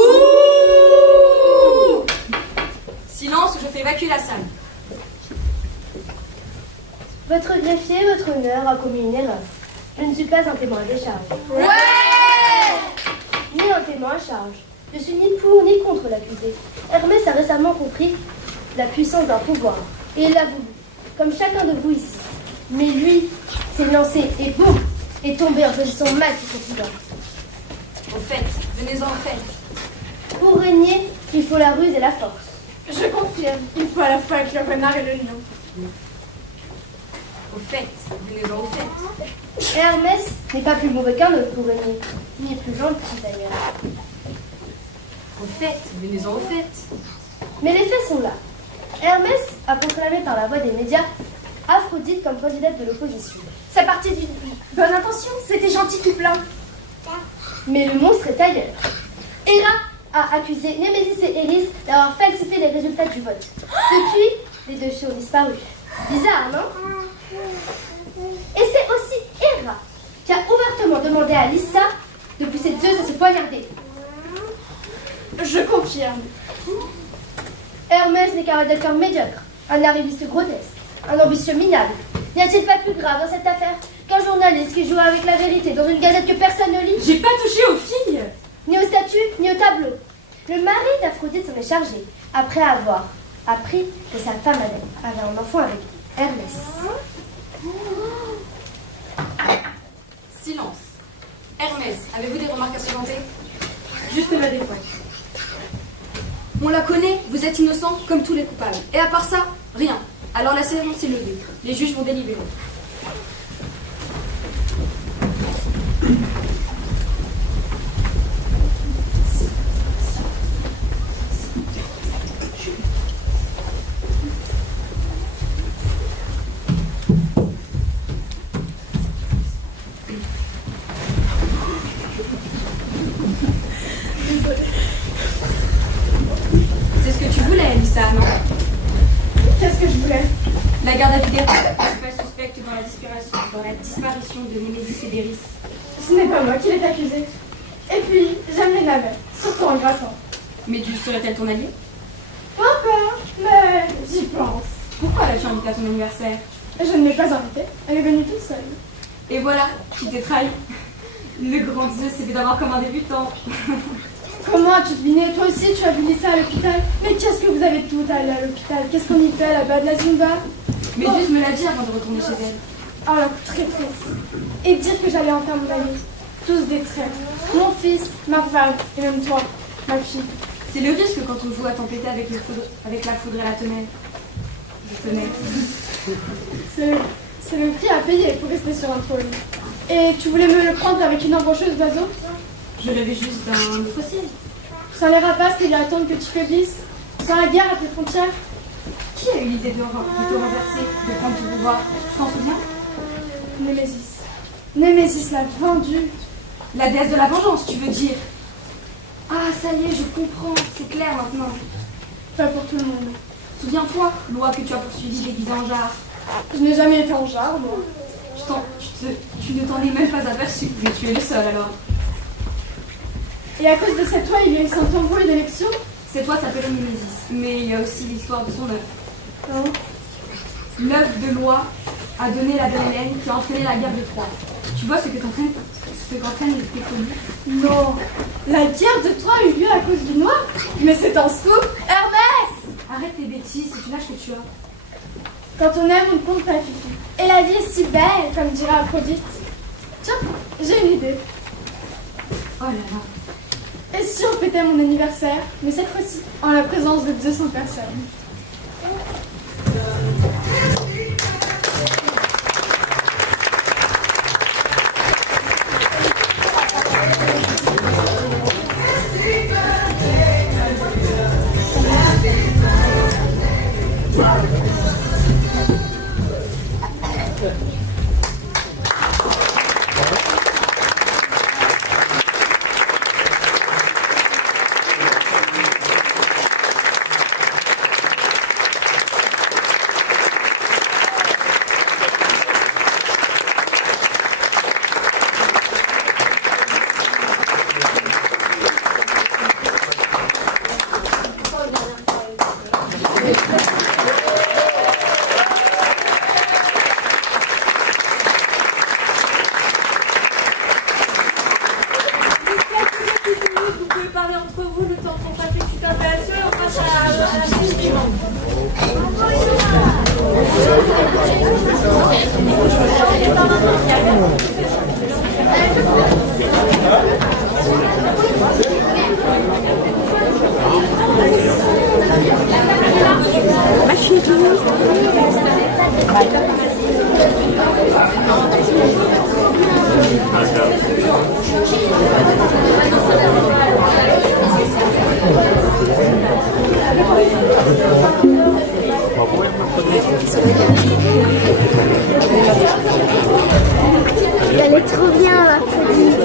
Silence ou je fais évacuer la salle. Votre greffier, votre honneur, a commis une erreur. Je ne suis pas un témoin à décharge. Ouais. Ni un témoin à charge. Je suis ni pour ni contre l'accusé. Hermès a récemment compris la puissance d'un pouvoir. Et il l'a voulu, comme chacun de vous ici. Mais lui s'est lancé et boum, est tombé en position mal sous son pouvoir. Au fait, venez-en au fait. Pour régner, il faut la ruse et la force. Je confirme, il faut à la fois avec le renard et le lion. Au fait, venez-en au fait. Hermès n'est pas plus mauvais qu'un autre pour régner, ni plus gentil d'ailleurs. Au fait, venez-en au fait. Mais les faits sont là. Hermès a proclamé par la voix des médias Aphrodite comme candidate de l'opposition. Ça partait d'une bonne intention. C'était gentil tout plein. Mais le monstre est ailleurs. Héra a accusé Némésis et Éris d'avoir falsifié les résultats du vote. Depuis, les deux filles ont disparu. Bizarre, non? Et c'est aussi Héra qui a ouvertement demandé à Lyssa de pousser Zeus à se poignarder. Je confirme. Hermès n'est qu'un rédacteur médiocre, un arriviste grotesque, un ambitieux minable. N'y a-t-il pas plus grave dans cette affaire qu'un journaliste qui joue avec la vérité dans une gazette que personne ne lit? J'ai pas touché aux filles. Ni au statut, ni au tableau. Le mari d'Aphrodite s'en est chargé, après avoir appris que sa femme avait un enfant avec Hermès. Silence. Hermès, avez-vous des remarques à présenter? Juste ma défense. On la connaît, vous êtes innocent comme tous les coupables. Et à part ça, rien. Alors la séance est levée. Les juges vont délibérer. C'est ce que tu voulais, Lisa, non? Qu'est-ce que je voulais? La garde à vue des principale suspecte dans la disparition de Némésis et d'Éris. Ce n'est pas moi qui l'ai accusé. Et puis, j'aime les navets, surtout en grattant. Méduse serait-elle ton alliée? Pas encore, mais j'y pense. Pourquoi l'as-tu invitée à ton anniversaire? Je ne l'ai pas invitée, elle est venue toute seule. Et voilà, qui t'es trahi. Le grand Zeus s'est fait d'avoir comme un débutant. Comment as-tu deviné? Toi aussi, tu as vu Lisa à l'hôpital. Mais qu'est-ce que vous avez tout à aller à l'hôpital? Qu'est-ce qu'on y fait là-bas, de la Zumba? Méduse me l'a dit avant de retourner chez elle. Alors, traîtresse. Et dire que j'allais en faire mon ami. Tous des traîtres. Mon fils, ma femme, et même toi, ma fille. C'est le risque quand on joue à tempêter avec la foudre et la tonnelle. Je tenais. C'est le prix à payer pour rester sur un trône. Et tu voulais me le prendre avec une embaucheuse d'oiseau? Je rêvais juste d'un autre ciel. Sans les rapaces qui lui attendent que tu faiblisses? Sans la guerre à tes frontières? Qui a eu l'idée de te renverser, de prendre ton pouvoir? Tu t'en souviens? Némésis. Némésis l'a vendu. La déesse de la vengeance, tu veux dire? Ah, ça y est, je comprends. C'est clair maintenant. Pas pour tout le monde. Souviens-toi, loi que tu as poursuivie déguisée en jarre. Je n'ai jamais été en jarre, moi. Tu ne t'en es même pas aperçu, mais tu es le seul alors. Et à cause de cette loi, il y a eu un embrouille d'élection? Cette loi s'appelle Némésis, mais il y a aussi l'histoire de son œuvre. Hein? L'œuvre de loi a donné la belle Hélène qui a entraîné la guerre de Troie. Tu vois ce qu'entraîne les pécolies? Non. La guerre de Troie a eu lieu à cause du noir? Mais c'est un scoop. Hermès! Arrête tes bêtises, c'est une âge que tu as. Quand on aime, on ne compte pas, Fifi. Et la vie est si belle, comme dirait Aphrodite. Tiens, j'ai une idée. Oh là là. Et si on fêtait mon anniversaire, mais cette fois-ci, en la présence de 200 personnes? Elle est trop bien, la petite.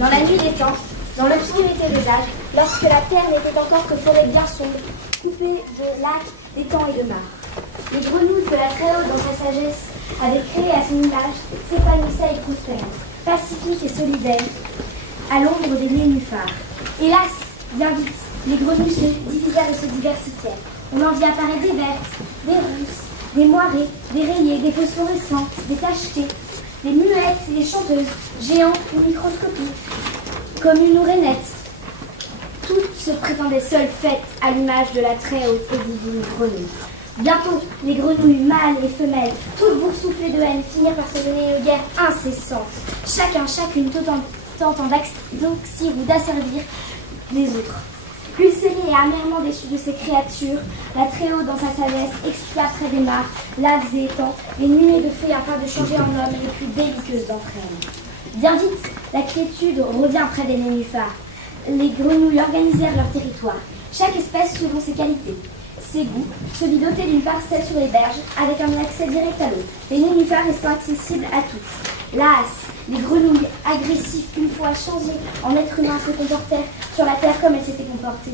Dans la nuit des temps, dans l'obscurité des âges, lorsque la terre n'était encore que forêt bien sombre, coupée de lacs, d'étangs et de mares, les grenouilles que la Très-Haute dans sa sagesse avait créées à son image s'épanouissaient et prospéraient, pacifiques et solidaires, à l'ombre des nénuphars. Hélas, bien vite, les grenouilles se divisèrent et se diversifièrent. On en vit apparaître des vertes, des rousses, des moirées, des rayées, des phosphorescentes, des tachetées, des muettes et des chanteuses, géantes ou microscopiques, communes ou rainettes. Toutes se prétendaient seules faites à l'image de la très haute et divine grenouille. Bientôt, les grenouilles mâles et femelles, toutes boursouflées de haine, finirent par se mener une guerre incessante, chacune tentant d'oxyre ou d'asservir les autres. Ulcérée et amèrement déçue de ces créatures, la Très-Haute dans sa sagesse exploite près des mares, lacs et étangs, les nuées de fées afin de changer en hommes les plus belliqueuses d'entre elles. Bien vite, la quiétude revient près des nénuphars. Les grenouilles organisèrent leur territoire, chaque espèce selon ses qualités, ses goûts, se vit dotée d'une parcelle sur les berges, avec un accès direct à l'eau, les nénuphars restant accessibles à tous. Las, les grenouilles agressives, une fois changées en êtres humains, se comportèrent sur la terre comme elles s'étaient comportées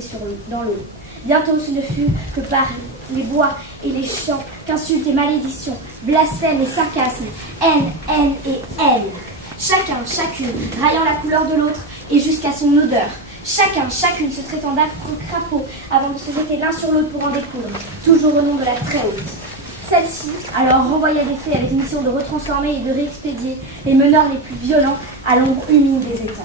dans l'eau. Bientôt, ce ne fut que par les bois et les champs qu'insultes et malédictions, blasphèmes et sarcasmes, haine et haine. Chacune, raillant la couleur de l'autre et jusqu'à son odeur. Chacune se traitant d'affreux crapauds avant de se jeter l'un sur l'autre pour en découdre, toujours au nom de la Très-Haute. Celle-ci alors renvoya des fées avec mission de retransformer et de réexpédier les meneurs les plus violents à l'ombre humide des étangs.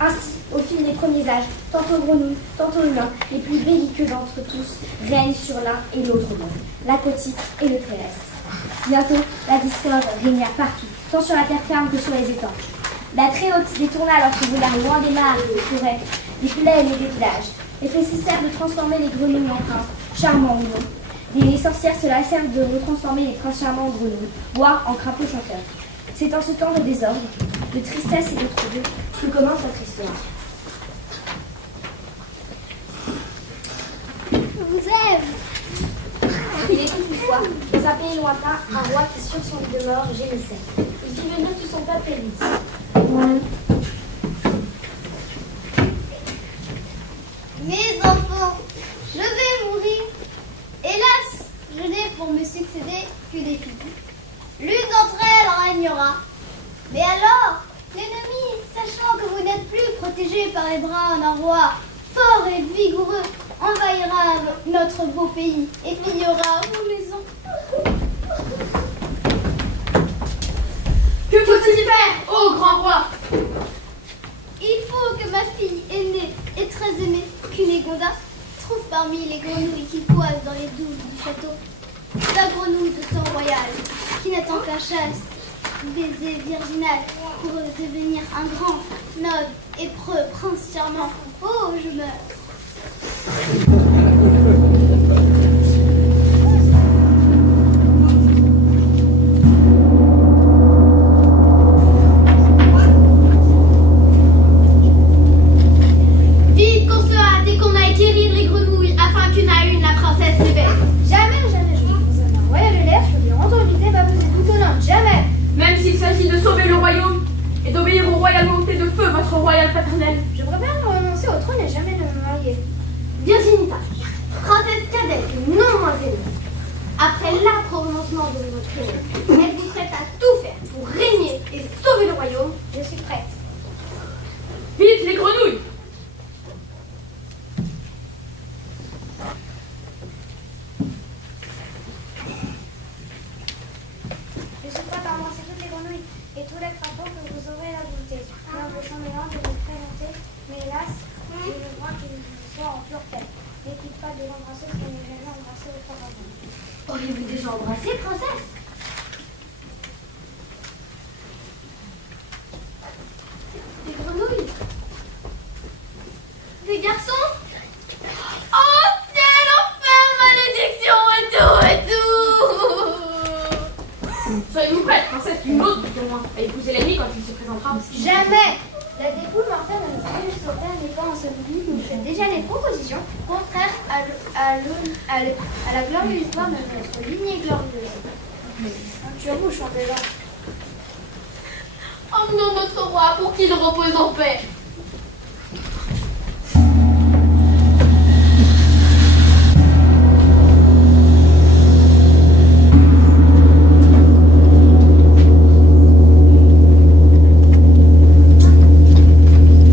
Ainsi, au fil des premiers âges, tantôt grenouilles, tantôt humains, les plus belliqueux d'entre tous règnent sur l'un et l'autre monde, l'aquatique et le terrestre. Bientôt, la discorde régna partout, tant sur la terre ferme que sur les étangs. La Très-Haute détourna alors son regard loin des mares et des forêts, des plaines et des villages, et fait cessèrent de transformer les grenouilles en princes, charmants ou non. Les sorcières se lassèrent de retransformer les princes charmants en grenouilles, voire en crapauds chanteurs. C'est en ce temps de désordre, de tristesse et de trouble que commence notre histoire. Je vous aime. Il était une fois, dans un pays lointain, un roi qui, sur son lit de mort, gémissait. Il fit venir tout son peuple et lui dit: Mes enfants, je vais mourir. Hélas, je n'ai pour me succéder que des filles. L'une d'entre elles régnera. Mais alors, l'ennemi, sachant que vous n'êtes plus protégés par les bras d'un roi fort et vigoureux, envahira notre beau pays et pillera vos maisons. Que faut-il faire? demanda, trouve parmi les grenouilles qui coisent dans les douves du château la grenouille de sang royal qui n'attend qu'un chaste baiser virginal pour devenir un grand, noble et preux prince charmant. Oh, je meurs. Vite qu'on se hâte et qu'on aille quérir les grenouilles afin qu'une à une la princesse s'éveille. Jamais, jamais, je ne vous ai un royal élève, je lui rendre l'idée m'abuser tout au long, jamais. Même s'il s'agit de sauver le royaume et d'obéir aux royales volontés de feu, votre royal paternel. Je préfère me renoncer au trône et jamais ne me marier. Virginita, princesse cadette et non moins aimée. Après l'apprononcement de votre prénom, êtes-vous prête à tout faire pour régner et sauver le royaume? Je suis prête. Vite, les grenouilles! Je suis prête à avancer toutes les grenouilles et tous les crapauds que vous aurez la bonté. Mais en vous chambellant de vous présenter, mais hélas, j'ai le droit que vous soit en pure tête. N'écoute pas de l'embrasser si vous n'avez jamais embrassé auparavant. Auriez-vous déjà embrassé, princesse? Des grenouilles? Des garçons? Oh ciel, enfer, malédiction et tout! Soyez-vous prêtes, princesse, une autre de moins à épouser l'ennemi quand il se présentera. Jamais! La dépouille mortelle de notre ville sauveur n'est pas ensevelie, nous fait déjà des propositions contraires à la glorieuse histoire de notre lignée glorieuse. Tu avoue, chantez-la. Emmenons notre roi pour qu'il repose en paix.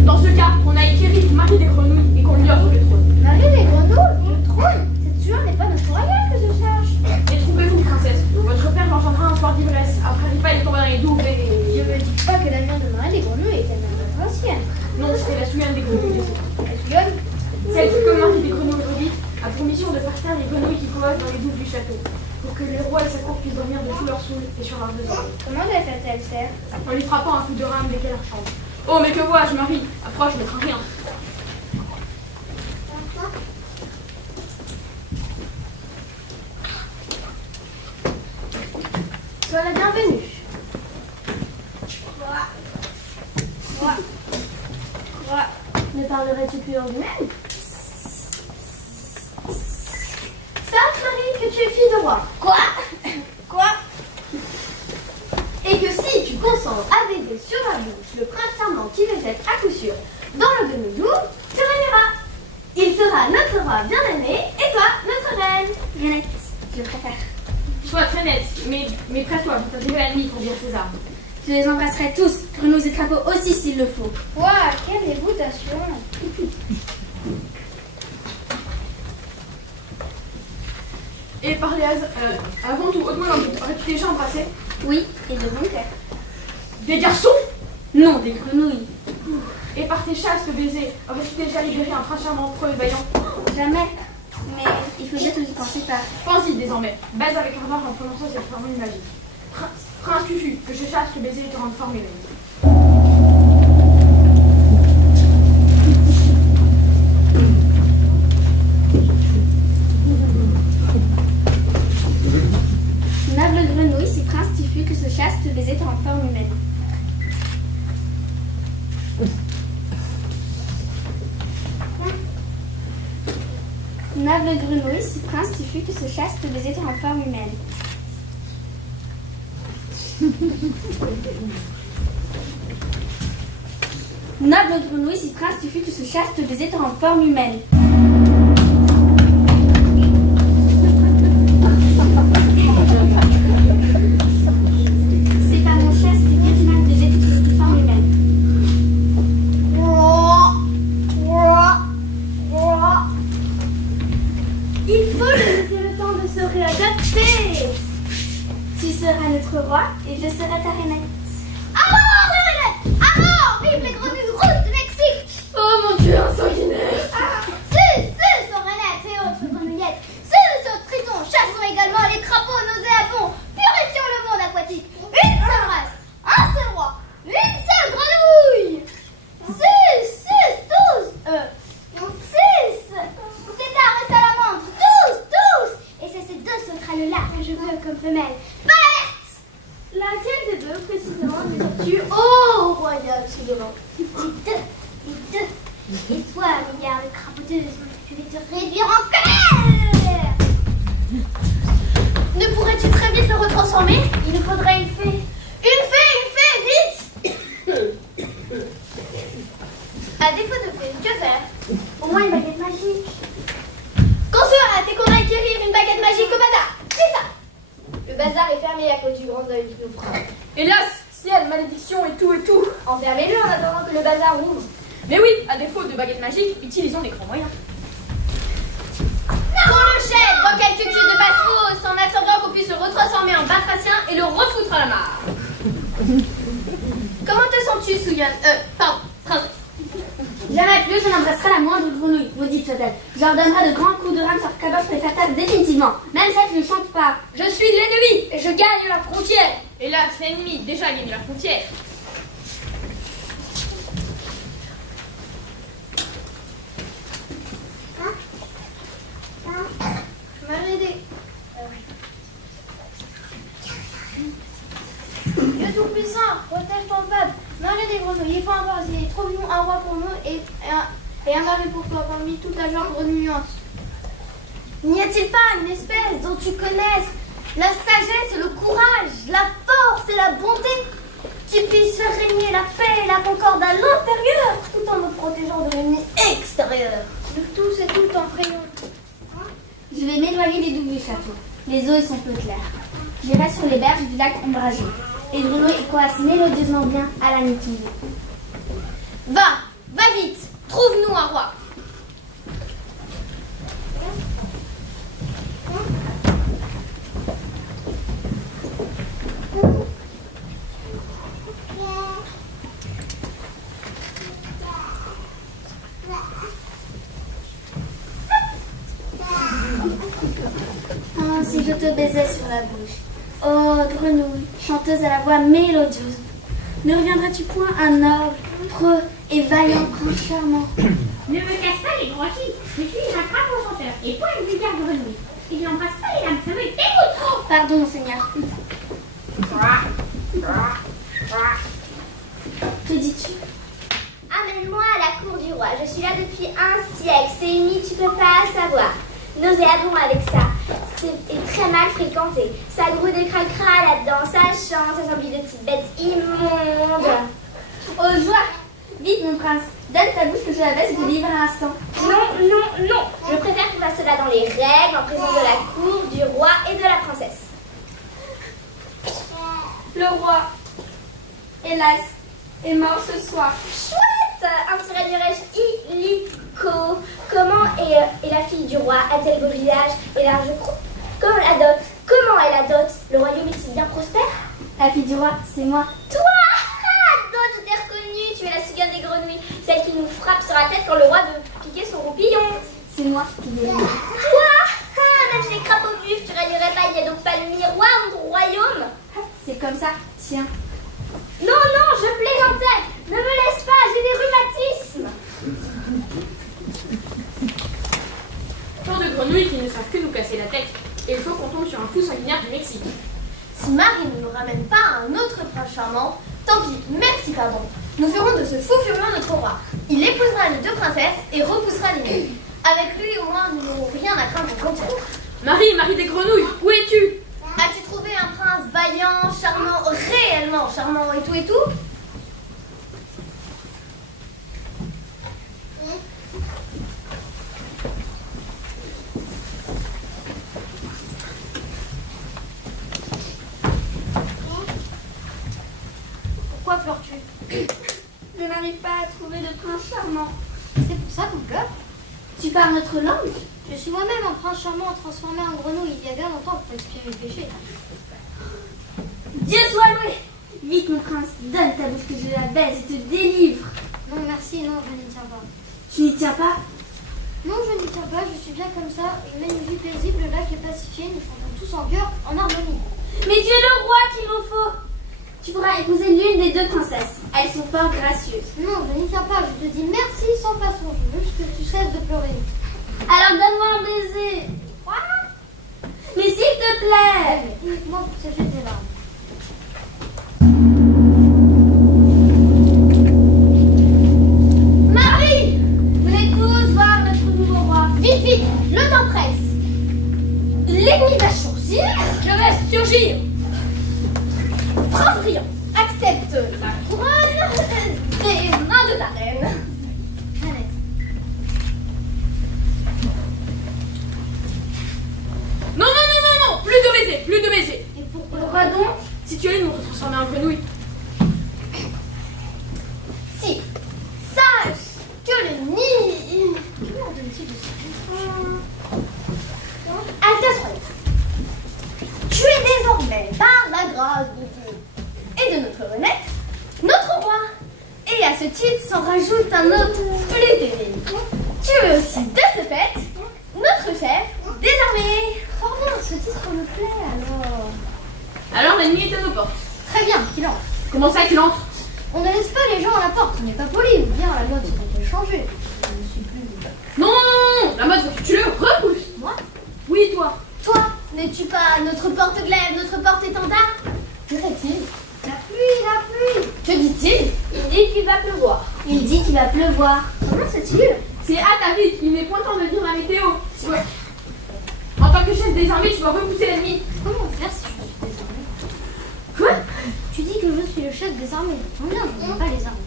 Dans ce cas, on a éclairé Marie des grenouilles et qu'on lui offre le trône. Marie des grenouilles, le trône, cette sueur n'est pas notre royal que je cherche. Et trouvez-vous, princesse, votre père l'engendra un soir d'ivresse. Après, il pas tomber dans les douves et... Je me dis pas que la mère de Marie des grenouilles était même notre ancienne. Non, c'était la souillane des grenouilles de cette. Espionne? Celle qui, comme Marie des grenouilles aujourd'hui, a pour mission de faire taire les grenouilles qui courent dans les douves du château, pour que les rois et sa cour puissent dormir de tout leur soul et sur leurs deux oreilles. Comment la fait-elle, sœur? En lui frappant un coup de rame dès qu'elle rechange. Oh, mais que vois-je, Marie? Approche, ne crains rien. Sois la bienvenue. Ne parlerais-tu plus en lui-même? Sache, Marie, que tu es fille de roi. Quoi? Et que si tu consens à baiser sur la bouche le prince charmant qui le jette à coup sûr dans le de nos douves, tu régneras. Il sera notre roi bien-aimé et toi, notre reine. Violette, je préfère. Sois très nette, mais prête-toi, pour t'arriver à l'ennemi pour dire César. Je les embrasserai tous, grenouilles et crapauds aussi s'il le faut. Ouah, quelle dégoûtation. Et Parléaz, avant tout, ôte-moi l'envie. Aurais-tu déjà embrassé? Oui, et de bon cœur. Des garçons? Non, des grenouilles. Et par tes chastes baisers, aurais-tu déjà libéré un prince charmant, preux et vaillant? Jamais. Mais il faut bien que n'y pensez pas. Pense-y désormais. Baise avec ardeur en prononçant cette formule magique. Prince Tufu, que je chasse le baiser et te rende forme éveillée. Noble grenouille, si prince tu fus que ce chaste baiser te rend forme humaine. Noble grenouille, si prince tu fus que ce chaste baiser te rend forme humaine. Noble grenouille, si prince tu fus que ce chaste baiser te rend forme humaine. C'est par mon chaste et virginal baiser que tu rends forme humaine. Il faut lui laisser le temps de se réadapter. Tu seras notre roi et je serai ta reine. À mort, la reine! À mort! Vive les grenouilles grosses du Mexique! Oh mon Dieu, un sanguinaire! C'est te sautera le large mâle comme femelle. Valette! Laquelle des deux, précisément, désires-tu, ô royal souverain? Les deux. Et toi, milliard de crapoteuses, je vais te réduire en colère! Ne pourrais-tu très vite le retransformer? Il nous faudrait une fée. Vite! À défaut de fée, que faire? Au moins une baguette magique. Qu'on se hâte et qu'on aille quérir une baguette magique au bazar! C'est ça! Le bazar est fermé à cause du grand œil qui nous frappe. Hélas, ciel, malédiction et tout. Enfermez-le en attendant que le bazar ouvre. Mais oui, à défaut de baguette magique, utilisons les grands moyens. Qu'on le jette dans quelque queue de basse fosse en attendant qu'on puisse le retransformer en batracien et le refoutre à la mare. Comment te sens-tu, Souyan? Princesse. Jamais plus je n'embrasserai la moindre grenouille, maudite soit-elle. Je leur donnerai de grands coups de rame sur caboche pour les faire taire définitivement. Même celle qui ne chante pas. Je suis l'ennemi et je gagne la frontière. Hélas, l'ennemi déjà gagné la frontière. M'aider. Dieu Tout-Puissant, protège ton peuple. Marie des grenouilles, il faut un brasier. Trouve-nous un roi pour nous et un mari pour toi parmi toute la genre grenouillante. N'y a-t-il pas une espèce dont tu connaisses la sagesse, le courage, la force et la bonté qui puisse faire régner la paix et la concorde à l'intérieur tout en nous protégeant de l'ennemi extérieur? Nous tous et toutes en prions. Je vais m'éloigner des douves du château. Les eaux y sont peu claires. J'irai sur les berges du lac ombragé. Et grenouilles coassent mélodieusement bien à la nuit tombée. Va vite, trouve-nous un roi. Ah, si je te baisais sur la bouche. Oh, grenouille, chanteuse à la voix mélodieuse. Ne reviendras-tu point un noble, preux et vaillant prince charmant? Ne me casse pas les gros chiens. Je suis un brave chanteur et point une vulgaire grenouille. Et je n'embrasse pas les lames, ça me dégoûte. Oh, pardon, monseigneur. Que dis-tu? Amène-moi à la cour du roi. Je suis là depuis un siècle. C'est unique, tu peux pas savoir. Nauséabond avec ça. C'est très mal fréquenté. Ça grouille des cracras là-dedans. Ça chante, ça s'emplit de petites bêtes immondes. Oh, joie! Vite, mon prince, donne ta bouche que je la baisse de livre à l'instant. Non. Je préfère qu'on fasse cela dans les règles, en présence de la cour, du roi et de la princesse. Le roi, hélas, est mort ce soir. Chouette! Ainsi régnerai-je illico. Comment est la fille du roi? A-t-elle beau visage et large croupe? Comment elle la dot? Le royaume est-il bien prospère? La fille du roi, c'est moi. Toi! Dot, je t'ai reconnue. Tu es la cigale des grenouilles. Celle qui nous frappe sur la tête quand le roi veut piquer son roupillon. C'est moi qui l'ai dit. Toi! Même chez les crapauds vifs, tu régnerais pas. Il n'y a donc pas de miroir dans ton royaume? C'est comme ça, tiens. Non, je plaisantais. Ne me laisse pas, j'ai des rhumatismes. Tant de grenouilles qui ne savent que nous casser la tête. Et il faut qu'on tombe sur un fou sanguinaire du Mexique. Si Marie ne nous ramène pas un autre prince charmant, tant pis, merci pardon. Nous ferons de ce fou furieux notre roi. Il épousera les deux princesses et repoussera l'ennemi. Avec lui, au moins, nous n'aurons rien à craindre contre eux. Marie des grenouilles, où es-tu? As-tu trouvé un prince vaillant, charmant, réellement charmant et tout? Pourquoi pleures-tu? Je n'arrive pas à trouver de prince charmant. C'est pour ça qu'on pleure. Tu parles notre langue? Je suis moi-même un prince charmant transformé en grenouille il y a bien longtemps pour expier mes péchés. Dieu soit loué! Vite, mon prince, donne ta bouche que je la baise et te délivre. Non, merci, non, je n'y tiens pas. Tu n'y tiens pas? Non, je n'y tiens pas, je suis bien comme ça. Il mène une vie paisible, le lac est pacifié, nous chantons tous en chœur, en harmonie. Mais tu es le roi qu'il nous faut. Tu pourras épouser l'une des deux princesses. Elles sont fort gracieuses. Non, je n'y tiens pas, je te dis merci sans façon. Je veux juste que tu cesses de pleurer. Alors donne-moi un baiser. Quoi? Mais s'il te plaît. Uniquement pour sécher tes larmes. Marie, venez tous voir notre nouveau roi. Vite, vite, le temps presse. L'ennemi va surgir, je vais surgir. Prince brillant, accepte la couronne des mains de ta reine. Non, non, non, non, non, plus de baisers, plus de baisers. Et pourquoi donc? Si tu allais me transformer en grenouille. Si, sache que le nid... Altesse royale, tu es désormais, par la grâce de Dieu et de notre honnête, notre roi. Et à ce titre s'en rajoute un autre plus terrible. Tu es aussi, de ce fait, notre chef des armées. Fort bien, ce titre me plaît alors. Alors l'ennemi est à nos portes. Très bien, qu'il entre. Comment ça qu'il entre? On ne laisse pas les gens à la porte, on n'est pas poli, ou bien la mode s'est changée. Je ne suis plus. Non, non, non, non, la mode faut que tu le repousses. Moi? Oui, toi. Toi, n'es-tu pas notre porte-glaive, notre porte-étendard? Que fait-il? La pluie. Que dit-il? Il dit qu'il va pleuvoir. Il dit qu'il va pleuvoir. Comment c'est-il? C'est à ta vie, il n'est point temps de dire la météo. Ouais. En tant que chef des armées, tu dois repousser l'ennemi. Comment faire si je suis désarmée? Quoi? Tu dis que je suis le chef des armées. Combien je n'aime pas les armées.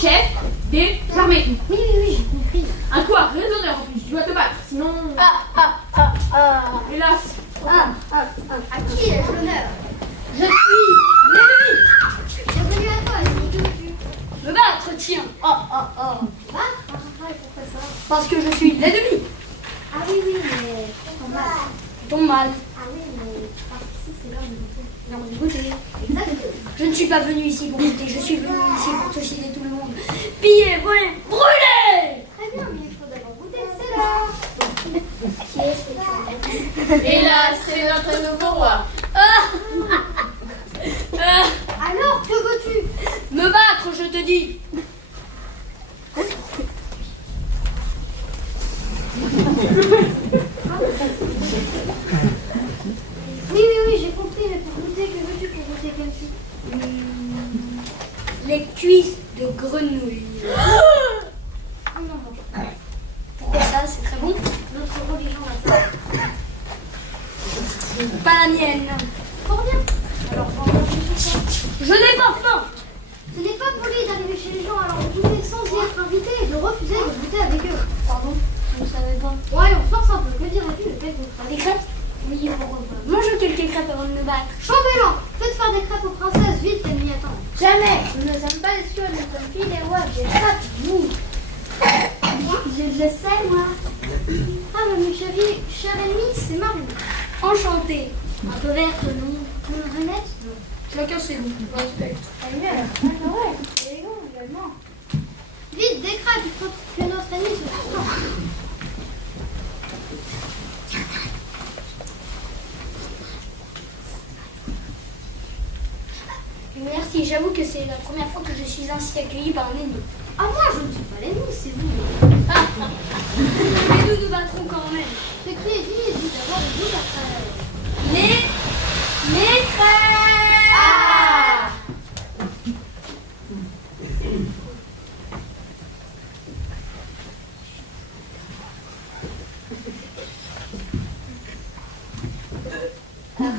Chef des armées. Oui, j'ai compris. Un quoi? Raisonneur en plus, tu dois te battre, sinon... Hélas. À qui ai-je l'honneur? Je suis l'ennemi. Bienvenue à toi, ennemi que tu. Me battre, tiens. Battre? Et pourquoi ça? Parce que je suis l'ennemi. Ah oui, mais ton mal. Ton mal. Ah oui, mais parce qu'ici c'est l'heure de goûter. Non, écoutez. Exactement. Je ne suis pas venu ici pour goûter, je suis venu ici pour toucher tout le monde. Piller, voler, brûler. Très bien, mais il faut d'abord goûter, c'est l'heure. Qui est-ce que tu Et là, c'est notre nouveau roi. Alors, que veux-tu? Me battre, je te dis. Oui, j'ai compris, mais pour goûter, que veux-tu pour goûter quelle fille? Les cuisses de grenouille. Non. Pourquoi ça? C'est très bon. Notre religion va faire. Pas la mienne. Fort bien. Alors, prends-moi tout ça. Je n'ai pas faim. Ce n'est pas poli d'arriver chez les gens alors de goûter sans y être invité et de refuser de goûter avec eux. Pardon, je ne savais pas. Ouais, on force un peu. Que dirais-tu de quelques crêpes? Des crêpes? Oui, pourquoi pas. Mange quelques crêpes avant de me battre. Chambellan, faites faire des crêpes aux princesses, vite, qu'elles m'y attendent. Jamais. Nous ne sommes pas les cieux, nous sommes filles des rois. J'ai crêpes, vous. Je le sais, moi. Ah, mais mon chéri, cher ennemi, c'est Marie. Enchantée. Un peu verte, non? Renette? Chacun ses goûts. Respect. Elle est belle. Ah ouais, élégant également. Vite, des crêpes, il faut que notre ennemi se suspende. Merci, j'avoue que c'est la première fois que je suis ainsi accueillie par un ennemi. Ah, moi, je ne suis pas l'ennemi, c'est vous. Mais nous nous battrons quand même. C'est qui est dit d'avoir des goûts après. Les crêpes. Ah!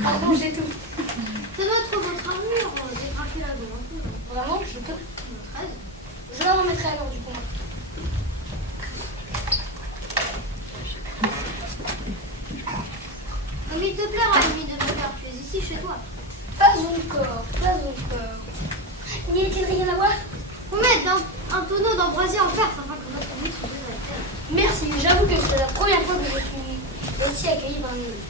Pardon, j'ai tout. C'est votre armure, j'ai craqué la gomme un peu. Vraiment, je peux. 13. Je la remettrai alors du coup. Comme il te plaira, ennemi de ton cœur, tu es ici chez toi. Pas encore, pas encore. N'y a-t-il rien à boire? Faut mettre un tonneau d'ambroisie en fer afin que notre ennemi se désactive. Merci, j'avoue que c'est la première fois que je suis aussi accueillie par un ennemi.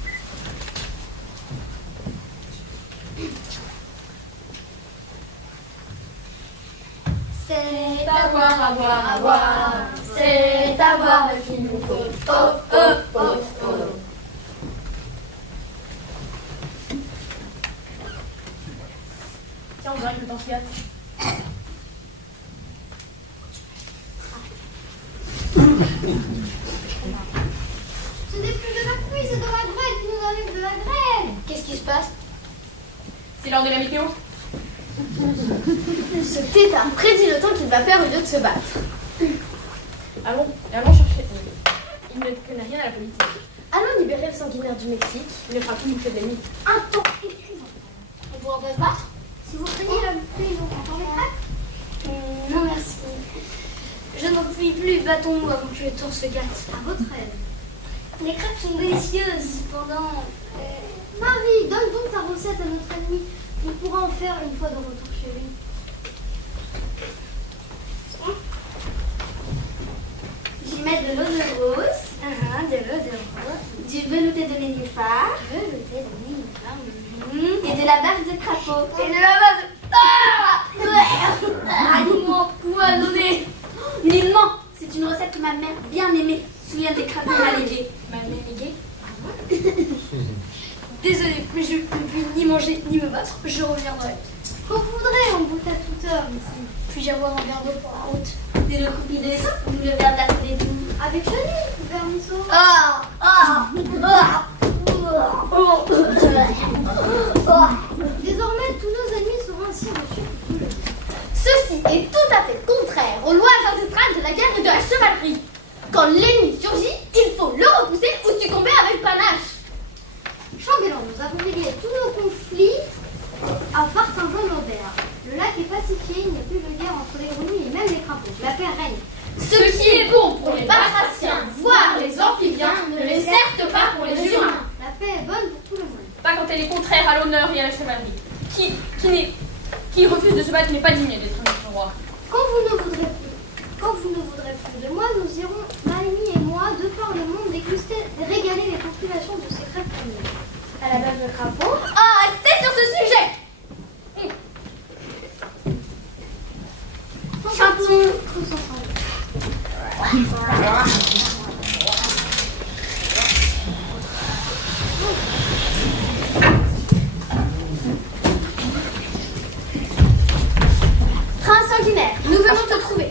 C'est à boire, c'est à boire qu'il nous faut. Oh, oh, oh, oh. Tiens, on dirait que le temps se gâte. Ce n'est plus de la pluie, c'est de la grêle qui nous arrive C'est l'heure de la météo. Ce tétard prédit le temps qu'il va faire au lieu de se battre. Allons chercher. Il ne connaît rien à la politique. Allons libérer le sanguinaire du Mexique. Il ne fera plus que de l'ennemi. Un temps épuisant. On pourra pas se battre. Si vous craignez la pluie, donc on les crêpes. Non, merci. Je n'en puis plus, battons-nous avant que le tour se gâte. À votre aise. Les crêpes sont délicieuses, cependant. Marie, donne donc ta recette à notre ennemi. Il pourra en faire une fois de retour chez lui. J'y mets de l'eau de rose, de l'eau de rose, du velouté de nénuphar, et de la bave de crapaud. Et de la bave de... Aliment poisonné. Il ment. C'est une recette que ma mère bien aimée souvient des crapauds mal élevés. Mal élevés. Désolée, mais je ne puis ni manger ni me battre. Je reviendrai. Quand vous voudrez, on goûte à toute heure ici. Puis-je avoir un verre d'eau pour la route? Des deux coupes de sang ou le verre d'apple et tout? Avec Johnny, vermisseau. Désormais, tous nos ennemis seront ainsi reçus. Ceci est tout à fait contraire aux lois ancestrales de la guerre et de la chevalerie. Quand l'ennemi surgit, il faut le repousser ou succomber avec panache. Chambellan, nous avons réglé tous nos conflits à part Saint-Jean-d'Aubert. Le lac est pacifié, il n'y a plus de guerre entre les grenouilles et même les crapauds. La paix règne. Ce qui est bon pour les batraciens, voire les amphibiens, ne l'est certes pas pour les humains. La paix est bonne pour tout le monde. Pas quand elle est contraire à l'honneur et à la chevalerie. Qui refuse de se battre n'est pas digne d'être notre roi. Quand vous ne voudrez plus de moi, nous irons, Maïmi et moi, de par le monde, déguster, régaler les populations de ces crêpes familières. À la base de crapaud. Ah, c'est sur ce sujet. Chantons tous ensemble. Prince sanguinaire, nous venons te trouver.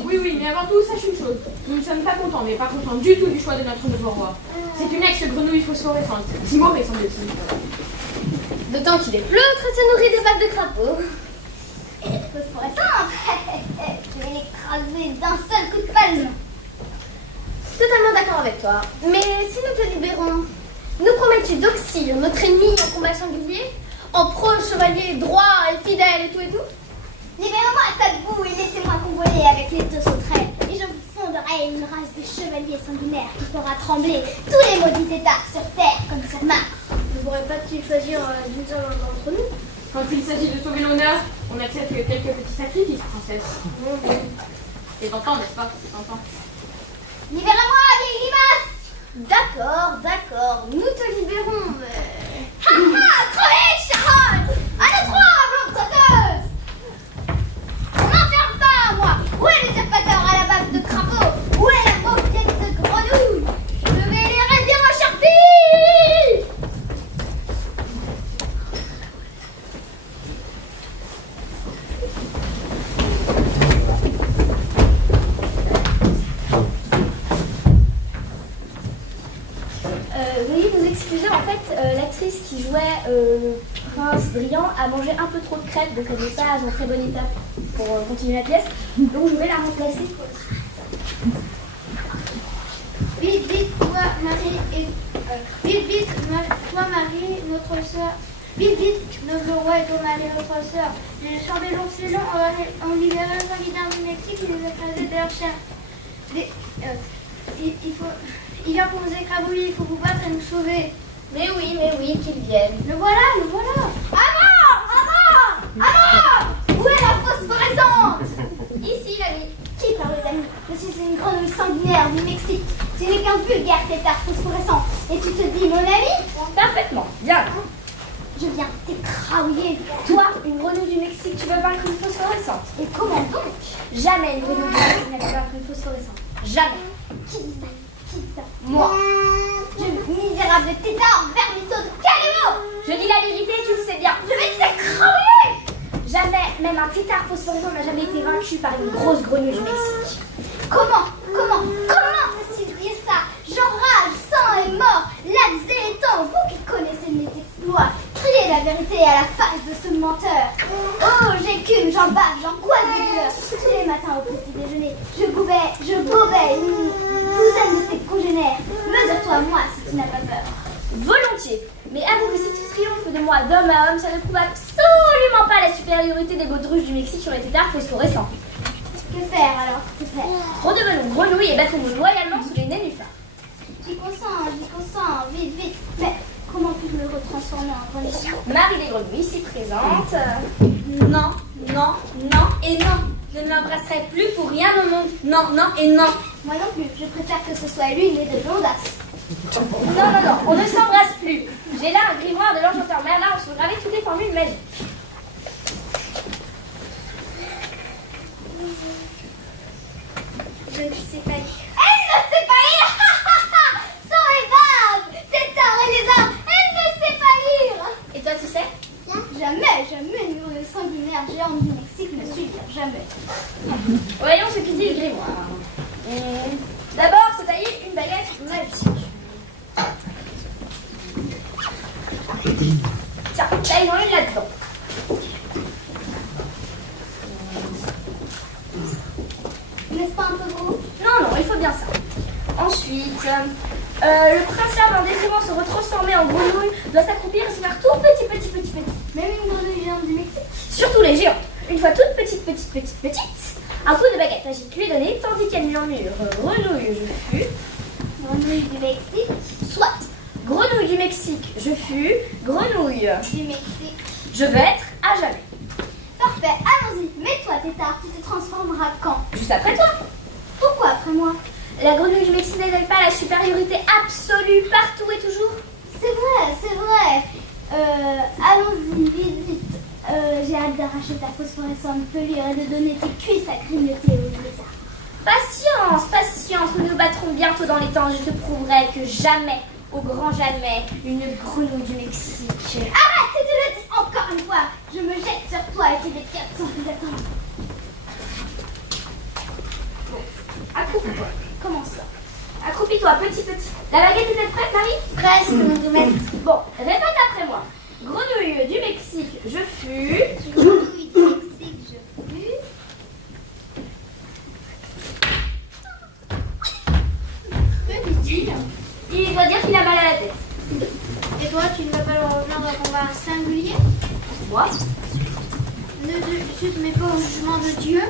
Oui, mais avant tout, sache une chose. Nous ne sommes pas contents, mais pas contents du tout du choix de notre nouveau roi. C'est une ex-grenouille phosphorescente. Timorée, semble-t-il. D'autant qu'il est plus très se nourrit des baves de crapaud. Phosphorescente. Je vais l'écraser d'un seul coup de palme. Totalement d'accord avec toi. Mais si nous te libérons, nous promets-tu d'auxilier notre ennemi en combat singulier, en preux chevalier droit et fidèle et tout? Libérez-moi à quatre bouts et laissez-moi convoyer avec les deux sauterelles. Et je vous fonderai une race de chevaliers sanguinaires qui fera trembler tous les maudits états sur terre comme sur Mars. Ne pourrait pas tu choisir d'une seule d'entre nous? Quand il s'agit de sauver l'honneur, on accepte quelques petits sacrifices, princesse. C'est tentant, n'est-ce pas? C'est tentant. Libérez-moi, vieille limace! D'accord, nous te libérons, mais... Ha ha! Crevez, Sharon! À nous trois, blonde sauteuse! On m'enferme pas, moi! Où est l'usurpateur à la bave de crapaud? Où est la mauviette de grenouille? Je vais les réduire en charpie! Veuillez nous excuser, en fait, l'actrice qui jouait Prince Brillant a mangé un peu trop de crêpes, donc elle n'est pas en très bon état pour continuer la pièce. Donc je vais la remplacer. Vite, toi, Marie, toi, Marie, notre sœur. Vite, le roi et ton mari, notre sœur. Les chambellans Célan ont libéré le sanguinaire du Mexique et les écrasés de leurs chiens. Il vient pour nous écrabouiller, il faut vous battre et nous sauver. Mais oui, qu'ils viennent. Le voilà. Avant! Où est la phosphorescente? Ici, l'ami. Qui parle d'ami? Je suis une grenouille sanguinaire du Mexique. Tu n'es qu'un vulgaire tétard phosphorescent. Et tu te dis mon ami? Parfaitement, bien. Je viens t'écraouiller. Toi, une grenouille du Mexique, tu veux vaincre une phosphorescente? Et comment donc? Jamais une grenouille du Mexique n'a pu vaincre une phosphorescente. Jamais. Qui dit ça? Moi. Misérable tétard, vermisseau de calémo! Je dis la vérité, tu le sais bien. Je vais t'écraouiller! Jamais, même un tétard phosphorescent n'a jamais été vaincu par une grosse grenouille du Mexique. Comment peux-tu dire ça? J'enrage, sang et mort, lacs et étangs, vous qui connaissez le métier de supériorité à la face de ce menteur. Oh, j'écume, j'en bave, j'en coiffe des douleurs. Tous les matins au petit déjeuner, je gobais une douzaine de tes congénères. Mesure-toi à moi si tu n'as pas peur. Volontiers. Mais avoue que si tu triomphes de moi d'homme à homme, ça ne prouve absolument pas la supériorité des baudruches du Mexique sur les têtards phosphorescents. Que faire alors? Que faire? Redevenons grenouilles et battons-nous loyalement sous les nénuphars. J'y consens, vite, vite. Mais comment puis-je me retransformer en grenouille? Marie des grenouilles s'y présente. Non, non, non et non. Je ne l'embrasserai plus pour rien au monde. Non, non et non. Moi non plus, je préfère que ce soit lui né de blondasse. Non, non, non, on ne s'embrasse plus. J'ai là un grimoire de l'enchanteur Merlin où sont gravées toutes les formules magiques. Je ne sais pas lire. Elle ne sait pas lire. Sans les babes, têtards et les arbres, elle ne sait pas lire. Et toi, tu sais? Jamais une sanguinaire géante du Mexique ne sait lire, jamais. Voyons ce que dit le grimoire. D'abord, se tailler une baguette magique. Tiens, taille-en une là-dedans. N'est-ce pas un peu gros? Non, non, il faut bien ça. Ensuite, le prince en désirant se retransformer en grenouille doit s'accroupir et se faire tout petit. Même une grenouille géante du Mexique? Surtout les géantes. Une fois toute petite, un coup de baguette magique lui est donné, tandis qu'elle murmure grenouille, je fus. Grenouille du Mexique? Soit grenouille du Mexique, je fus. Grenouille Du Mexique. je veux être à jamais. Parfait, allons-y. Mais toi, tétard, tu te transformeras quand? Juste après toi. Pourquoi après moi? La grenouille du Mexique n'a-t-elle pas la supériorité absolue partout et toujours? C'est vrai. Allons-y, vite. J'ai hâte d'arracher ta phosphorescente pelure et de donner tes cuisses à grignoter au lézard. Patience, nous nous battrons bientôt dans les temps. Je te prouverai que jamais, au grand jamais, une grenouille du Mexique. Arrête, tu le dis encore une fois. Je me jette sur toi et tu les quatre sans plus attendre. Accroupis-toi. Comment ça? Accroupis-toi, petit. La baguette est-elle prête, Marie? Presque, mon domaine. Bon, répète après moi. Grenouille du Mexique, je fus. Grenouille du Mexique, je fus. Que dit-il? Il doit dire qu'il a mal à la tête. Et toi, tu ne vas pas le rejoindre au combat singulier? Moi? Ne te mets pas au jugement de Dieu?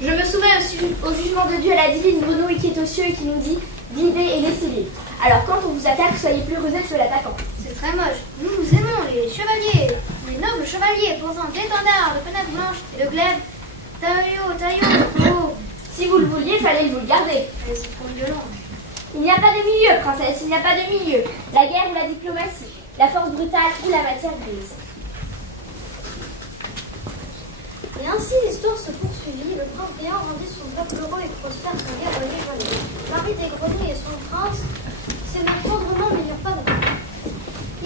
Je me soumets au jugement de Dieu à la divine grenouille qui est aux cieux et qui nous dit vivez et laissez vivre. Alors quand on vous attaque, soyez plus rusés que l'attaquant. C'est très moche. Nous aimons les chevaliers, les nobles chevaliers portant d'étendards, de penates blanches et de glaives. Taillot. Si vous le vouliez, fallait le vous le garder. Mais c'est trop violent. Il n'y a pas de milieu, princesse, il n'y a pas de milieu. La guerre ou la diplomatie, la force brutale ou la matière grise. Et ainsi l'histoire se poursuivit. Le prince Béant rendit son peuple heureux et prospère sans guerre religieuse. Marie des grenouilles et son prince s'aimaient tendrement mais n'eurent pas de enfants.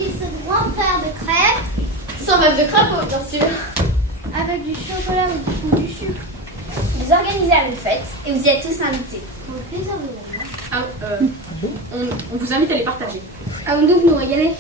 Ils se grand frère de crêpes. Sans bœuf de crapaud, bien sûr. Avec du chocolat ou du sucre. Ils organisèrent une fête et vous y êtes tous invités. Pour le plaisir de vous. On vous invite à les partager. Allons donc nous régaler.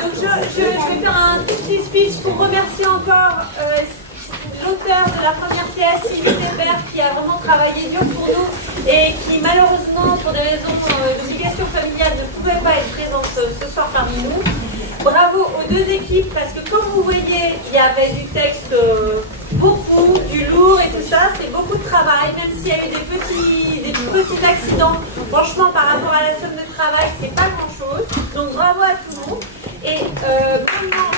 Donc je vais faire un petit speech pour remercier encore l'auteur de la première CS, Sylvie Desberg, qui a vraiment travaillé dur pour nous et qui malheureusement, pour des raisons d'obligation familiale, ne pouvait pas être présente ce soir parmi nous. Bravo aux deux équipes parce que comme vous voyez, il y avait du texte beaucoup, du lourd et tout ça, c'est beaucoup de travail, même s'il y a eu des petits accidents. Franchement, par rapport à la somme de travail, c'est pas grand chose. Donc bravo à tout le monde. Et maintenant,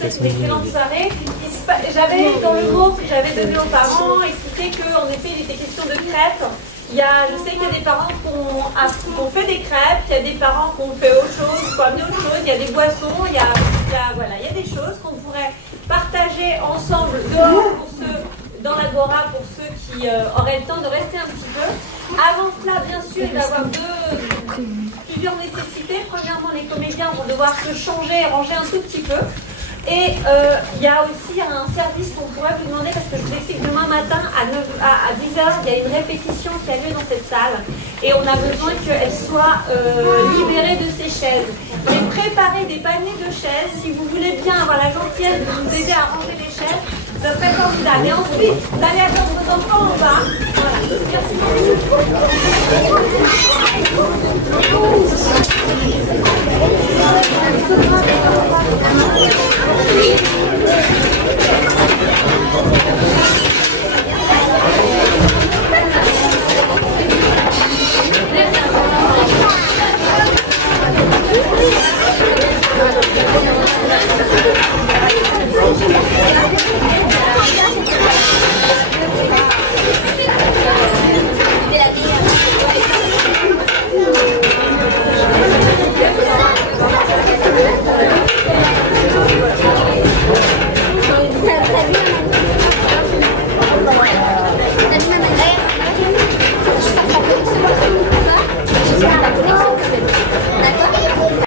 passé une excellente soirée. J'avais, dans le mot que j'avais donné aux parents, expliqué qu'en effet, il était question de crêpes. Je sais qu'il y a des parents qui ont fait des crêpes, il y a des parents qui ont fait autre chose, qui ont amené autre chose, il y a des boissons, il y a des choses qu'on pourrait partager ensemble dehors dans l'agora pour ceux qui auraient le temps de rester un petit peu. Avant cela, bien sûr, il va y avoir plusieurs nécessités. Premièrement, les comédiens vont devoir se changer et ranger un tout petit peu. Et il y a aussi un service qu'on pourrait vous demander, parce que je vous explique, demain matin à 10h, il y a une répétition qui a lieu dans cette salle. Et on a besoin qu'elle soit libérée de ses chaises. J'ai préparé des paniers de chaises. Si vous voulez bien avoir la gentillesse de nous aider à ranger les chaises, ça serait formidable. Et ensuite, vous allez attendre vos enfants en bas. Voilà. Merci beaucoup.